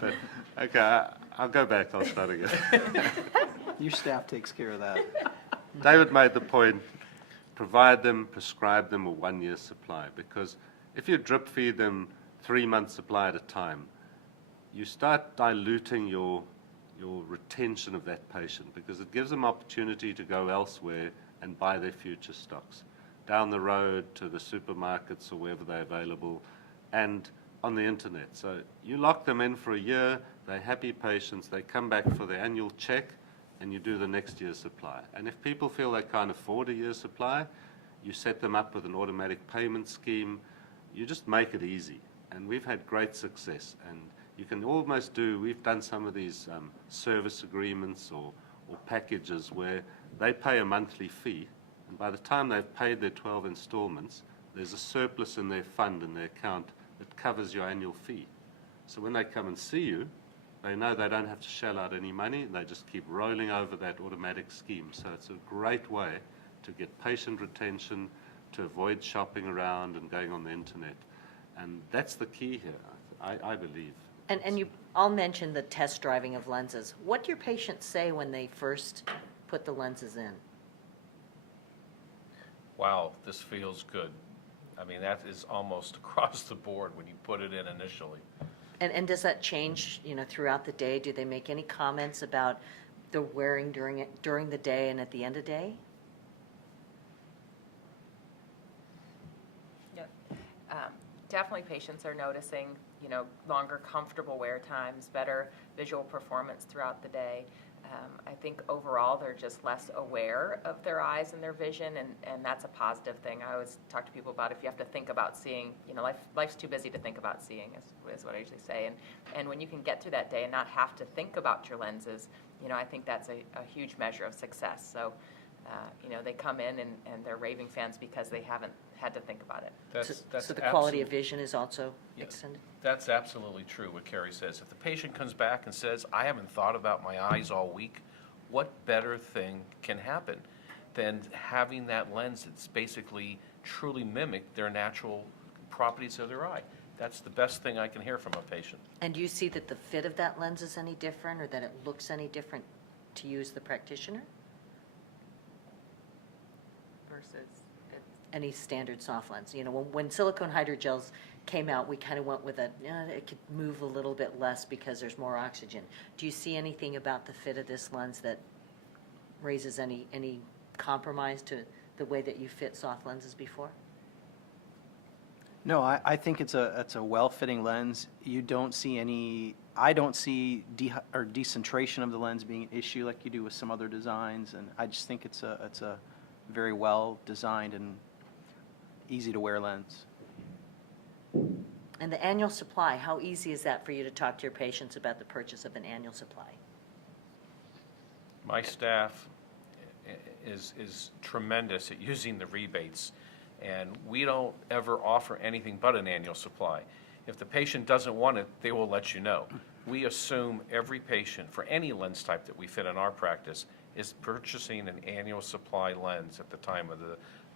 But, okay, I'll go back. I'll start again. Your staff takes care of that. David made the point, provide them, prescribe them a 1 year's supply, because if you drip feed them 3 months supply at a time, you start diluting your retention of that patient, because it gives them opportunity to go elsewhere and buy their future stocks, down the road to the supermarkets or wherever they're available, and on the internet. So you lock them in for a year, they're happy patients, they come back for their annual check, and you do the next year's supply. And if people feel they can't afford a year's supply, you set them up with an automatic payment scheme. You just make it easy. And we've had great success. And you can almost we've done some of these service agreements or packages where they pay a monthly fee, and by the time they've paid their 12 installments, there's a surplus in their fund, in their account, that covers your annual fee. So when they come and see you, they know they don't have to shell out any money, and they just keep rolling over that automatic scheme. So it's a great way to get patient retention, to avoid shopping around and going on the internet. And that's the key here, I believe. And you all mentioned the test driving of lenses. What do your patients say when they first put the lenses in? Wow, this feels good. I mean, that is almost across the board when you put it in initially. And does that change, throughout the day? Do they make any comments about the wearing during the day and at the end of the day? Yep. Definitely patients are noticing, longer comfortable wear times, better visual performance throughout the day. I think overall they're just less aware of their eyes and their vision, and that's a positive thing. I always talk to people about if you have to think about seeing, life's too busy to think about seeing is what I usually say. And when you can get through that day and not have to think about your lenses, I think that's a huge measure of success. So, they come in and they're raving fans because they haven't had to think about it. So the quality of vision is also extended? That's absolutely true, what Carrie says. If the patient comes back and says, I haven't thought about my eyes all week, what better thing can happen than having that lens that's basically truly mimic their natural properties of their eye? That's the best thing I can hear from a patient. And do you see that the fit of that lens is any different, or that it looks any different to you as the practitioner? Versus Any standard soft lens. When silicone hydrogels came out, we kind of went with it could move a little bit less because there's more oxygen. Do you see anything about the fit of this lens that raises any compromise to the way that you fit soft lenses before? No, I think it's a well-fitting lens. You don't see I don't see decentration of the lens being an issue like you do with some other designs, and I just think it's a very well designed and easy to wear lens. And the annual supply, how easy is that for you to talk to your patients about the purchase of an annual supply? My staff is tremendous at using the rebates, and we don't ever offer anything but an annual supply. If the patient doesn't want it, they will let you know. We assume every patient, for any lens type that we fit in our practice, is purchasing an annual supply lens at the time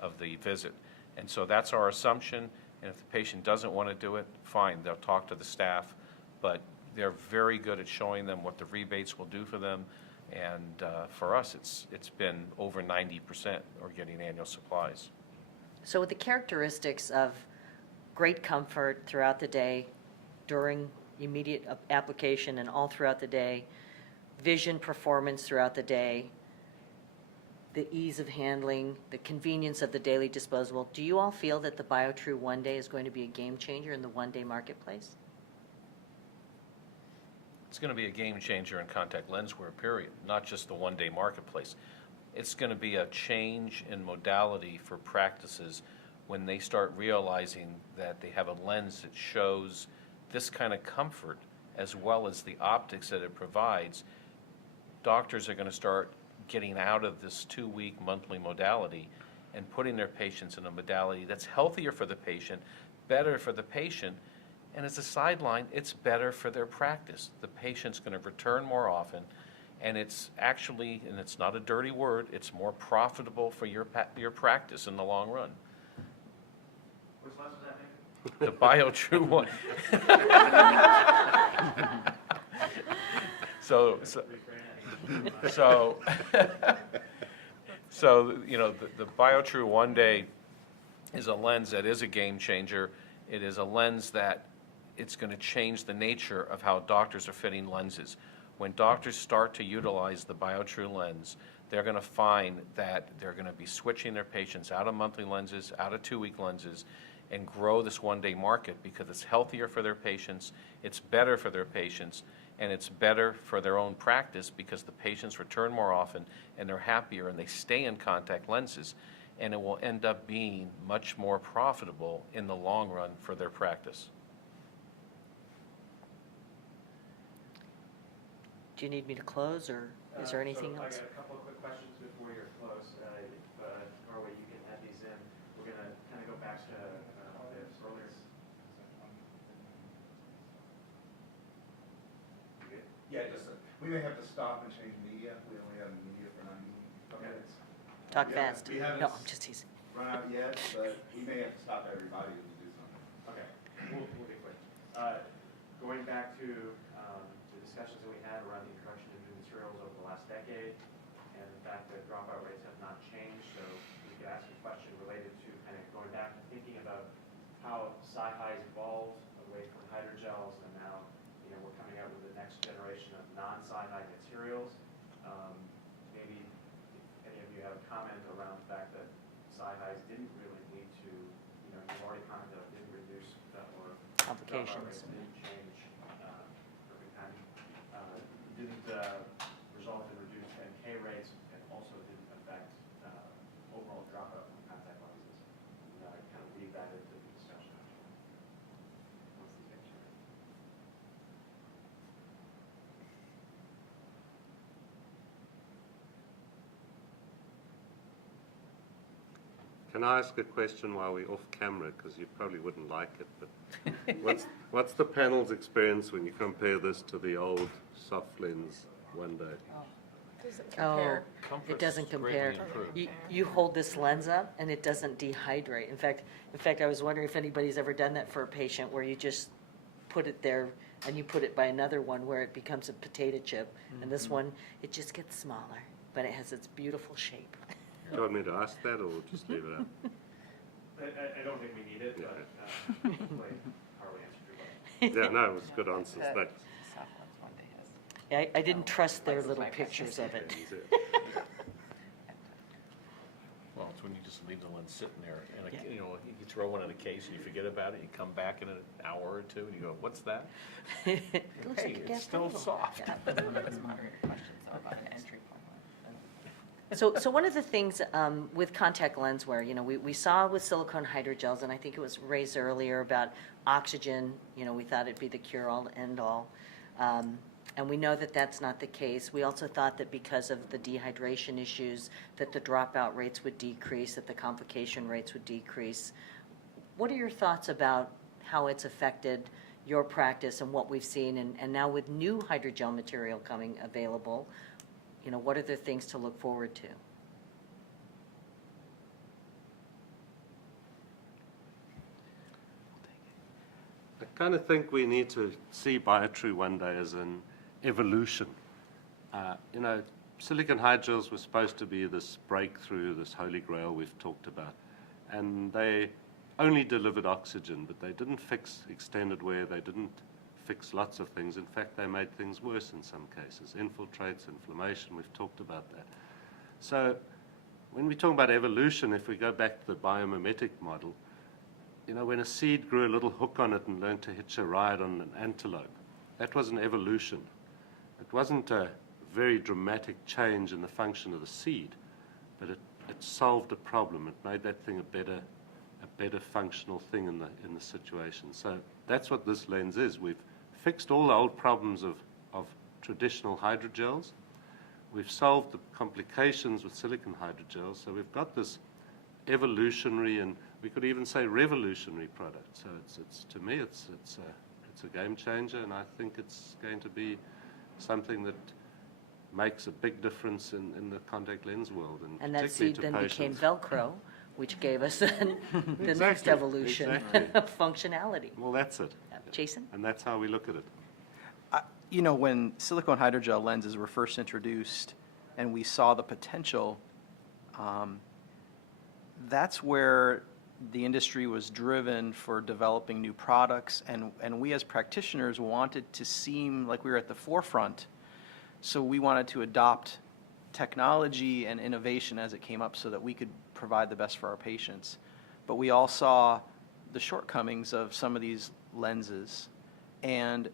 of the visit. And so that's our assumption, and if the patient doesn't want to do it, fine, they'll talk to the staff, but they're very good at showing them what the rebates will do for them, and for us, it's been over 90% are getting annual supplies. So with the characteristics of great comfort throughout the day, during immediate application and all throughout the day, vision performance throughout the day, the ease of handling, the convenience of the daily disposable, do you all feel that the BioTrue One Day is going to be a game changer in the one-day marketplace? It's going to be a game changer in contact lens wear, period, not just the one-day marketplace. It's going to be a change in modality for practices when they start realizing that they have a lens that shows this kind of comfort as well as the optics that it provides. Doctors are going to start getting out of this 2-week monthly modality and putting their patients in a modality that's healthier for the patient, better for the patient, and as a sideline, it's better for their practice. The patient's going to return more often, and it's actually, and it's not a dirty word, it's more profitable for your practice in the long run. Which lens was that, Nick? The BioTrue one. So the BioTrue One Day is a lens that is a game changer. It is a lens that it's going to change the nature of how doctors are fitting lenses. When doctors start to utilize the BioTrue lens, they're going to find that they're going to be switching their patients out of monthly lenses, out of 2-week lenses, and grow this one-day market because it's healthier for their patients, it's better for their patients, and it's better for their own practice because the patients return more often and they're happier and they stay in contact lenses, and it will end up being much more profitable in the long run for their practice. Do you need me to close, or is there anything else? I got a couple of quick questions before you're close. Norway, you can add these in. We're going to kind of go back to the earlier. Yeah, we may have to stop and change media. We only have media for 90 minutes. Talk Yeah, fast. we haven't No, I'm just teasing. run out yet, but we may have to stop everybody to do something. Okay, we'll be quick. Going back to the discussions that we had around the introduction of new materials over the last decade, and the fact that dropout rates have not changed, so we could ask a question related to kind of going back and thinking about how Sci-Hi has evolved away from hydrogels, and now we're coming out with the next generation of non-Sci-Hi materials. Maybe if any of you have a comment around the fact that Sci-His didn't really lead to, you've already commented on didn't reduce or Complications. didn't change, perfect timing, didn't result in Can I ask a question while we're off camera? Because you probably wouldn't like it, but what's the panel's experience when you compare this to the old soft lens one day? Oh, Comfort's it doesn't compare. greatly improved. You hold this lens up and it doesn't dehydrate. In fact, I was wondering if anybody's ever done that for a patient where you just put it there and you put it by another one where it becomes a potato chip. And this one, it just gets smaller, but it has its beautiful shape. Do you want me to ask that or just leave it up? I don't think we need it, Yeah. but hopefully Harley answered your question. Yeah, no, it was good answers, thanks. Yeah, I didn't trust their Likes little my pictures of it. Well, it's when you just leave the lens sitting there, and, Yeah. you know, you throw one in a case, and you forget about it, you come back in an hour or two, and you go, what's that? It looks Hey, like a it's gas still bottle. soft. So one of the things with contact lens wear, you know, we saw with silicone hydrogels, and I think it was raised earlier about oxygen, you know, we thought it'd be the cure-all, end-all. And we know that that's not the case. We also thought that because of the dehydration issues, that the dropout rates would decrease, that the complication rates would decrease. What are your thoughts about how it's affected your practice and what we've seen? And now with new hydrogel material coming available, you know, what are the things to look forward to? I kind of think we need to see Biotrue one day as an evolution. You know, silicone hydrogels were supposed to be this breakthrough, this holy grail we've talked about. And they only delivered oxygen, but they didn't fix extended wear, they didn't fix lots of things. In fact, they made things worse in some cases. Infiltrates, inflammation, we've talked about that. So when we talk about evolution, if we go back to the biomimetic model, you know, when a seed grew a little hook on it and learned to hitch a ride on an antelope, that was an evolution. It wasn't a very dramatic change in the function of the seed, but it solved a problem. It made that thing a better functional thing in the situation. So that's what this lens is. We've fixed all the old problems of traditional hydrogels. We've solved the complications with silicone hydrogels. So we've got this evolutionary, and we could even say revolutionary product. So it's to me it's a game changer, and I think it's going to be something that makes a big difference in the contact lens world, And that particularly seed then became patients. Velcro, which gave us the next Exactly, evolution exactly. of functionality. Well, that's it. Jason? And that's how we look at it. You know, when silicone hydrogel lenses were first introduced and we saw the potential, that's where the industry was driven for developing new products, and we as practitioners wanted to seem like we were at the forefront. So we wanted to adopt technology and innovation as it came up so that we could provide the best for our patients. But we all saw the shortcomings of some of these lenses, and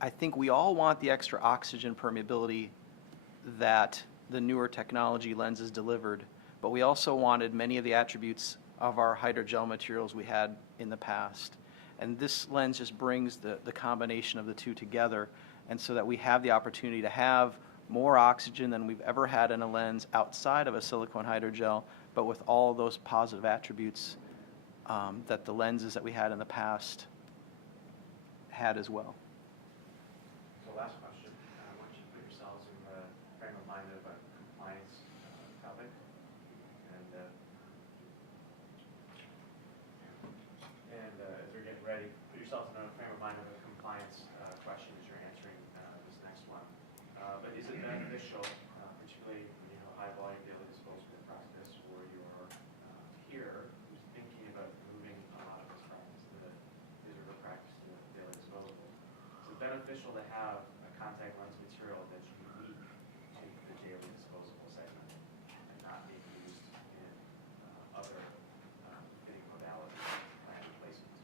I think we all want the extra oxygen permeability that the newer technology lenses delivered, but we also wanted many of the attributes of our hydrogel materials we had in the past. And this lens just brings the combination of the two together, and so that we have the opportunity to have more oxygen than we've ever had in a lens outside of a silicone hydrogel, but with all those positive attributes that the lenses that we had in the past had as well. So last question, why don't you put yourselves in the frame of mind of a compliance topic? And as we're getting ready, put yourselves in a frame of mind of a compliance question as you're answering this next one. But is it beneficial, particularly when you have a high volume daily disposable practice, or you're here who's thinking about moving a lot of this practice to the visitor practice to the daily disposable? Is it beneficial to have a contact lens material that's unique to the daily disposable segment and not being used in other fitting modalities and replacements?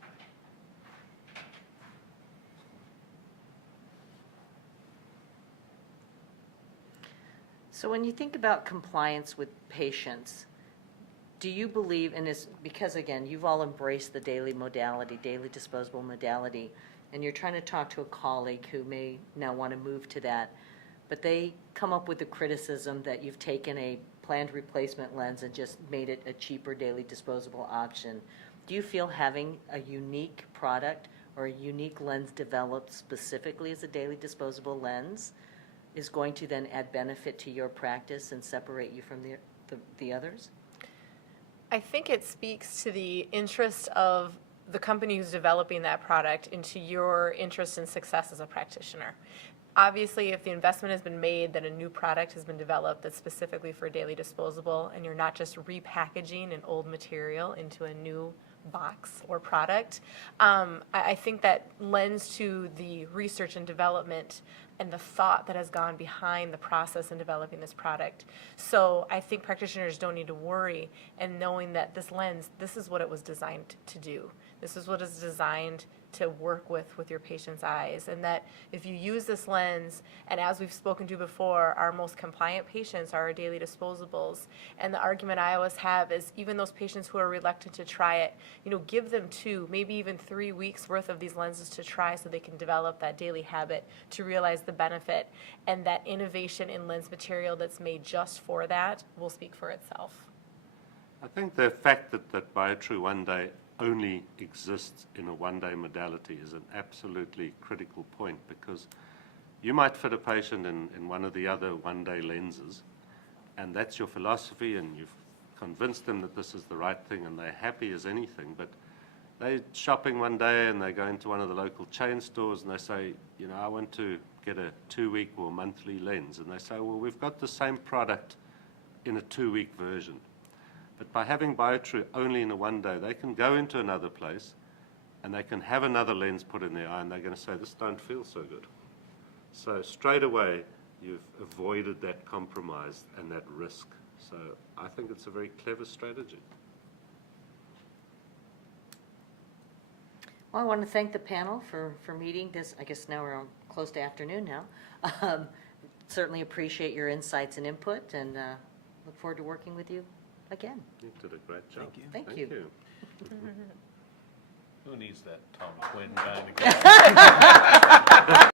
So when you think about compliance with patients, do you believe, and it's because, again, you've all embraced the daily modality, daily disposable modality, and you're trying to talk to a colleague who may now want to move to that, but they come up with the criticism that you've taken a planned replacement lens and just made it a cheaper daily disposable option. Do you feel having a unique product or a unique lens developed specifically as a daily disposable lens is going to then add benefit to your practice and separate you from the others? I think it speaks to the interest of the company who's developing that product into your interest and success as a practitioner. Obviously, if the investment has been made that a new product has been developed that's specifically for daily disposable, and you're not just repackaging an old material into a new box or product, I think that lends to the research and development and the thought that has gone behind the process in developing this product. So I think practitioners don't need to worry, and knowing that this lens, this is what it was designed to do. This is what it's designed to work with your patient's eyes, and that if you use this lens, and as we've spoken to before, our most compliant patients are our daily disposables, and the argument I always have is even those patients who are reluctant to try it, give them 2, maybe even 3 weeks worth of these lenses to try so they can develop that daily habit to realize the benefit, and that innovation in lens material that's made just for that will speak for itself. I think the fact that Biotrue One Day only exists in a one-day modality is an absolutely critical point, because you might fit a patient in one of the other one-day lenses, and that's your philosophy, and you've convinced them that this is the right thing, and they're happy as anything. But they're shopping one day, and they go into one of the local chain stores, and they say, I want to get a 2-week or monthly lens. And they say, well, we've got the same product in a 2-week version. But by having Biotrue only in a one day, they can go into another place and they can have another lens put in their eye, and they're going to say, this don't feel so good. So straight away, you've avoided that compromise and that risk. So I think it's a very clever strategy. Well, I want to thank the panel for meeting this. I guess now we're on close to afternoon now. Certainly appreciate your insights and input, and look forward to working with you again. You did a great job. Thank you. Thank you. Who needs that Tom Quinn kind of guy?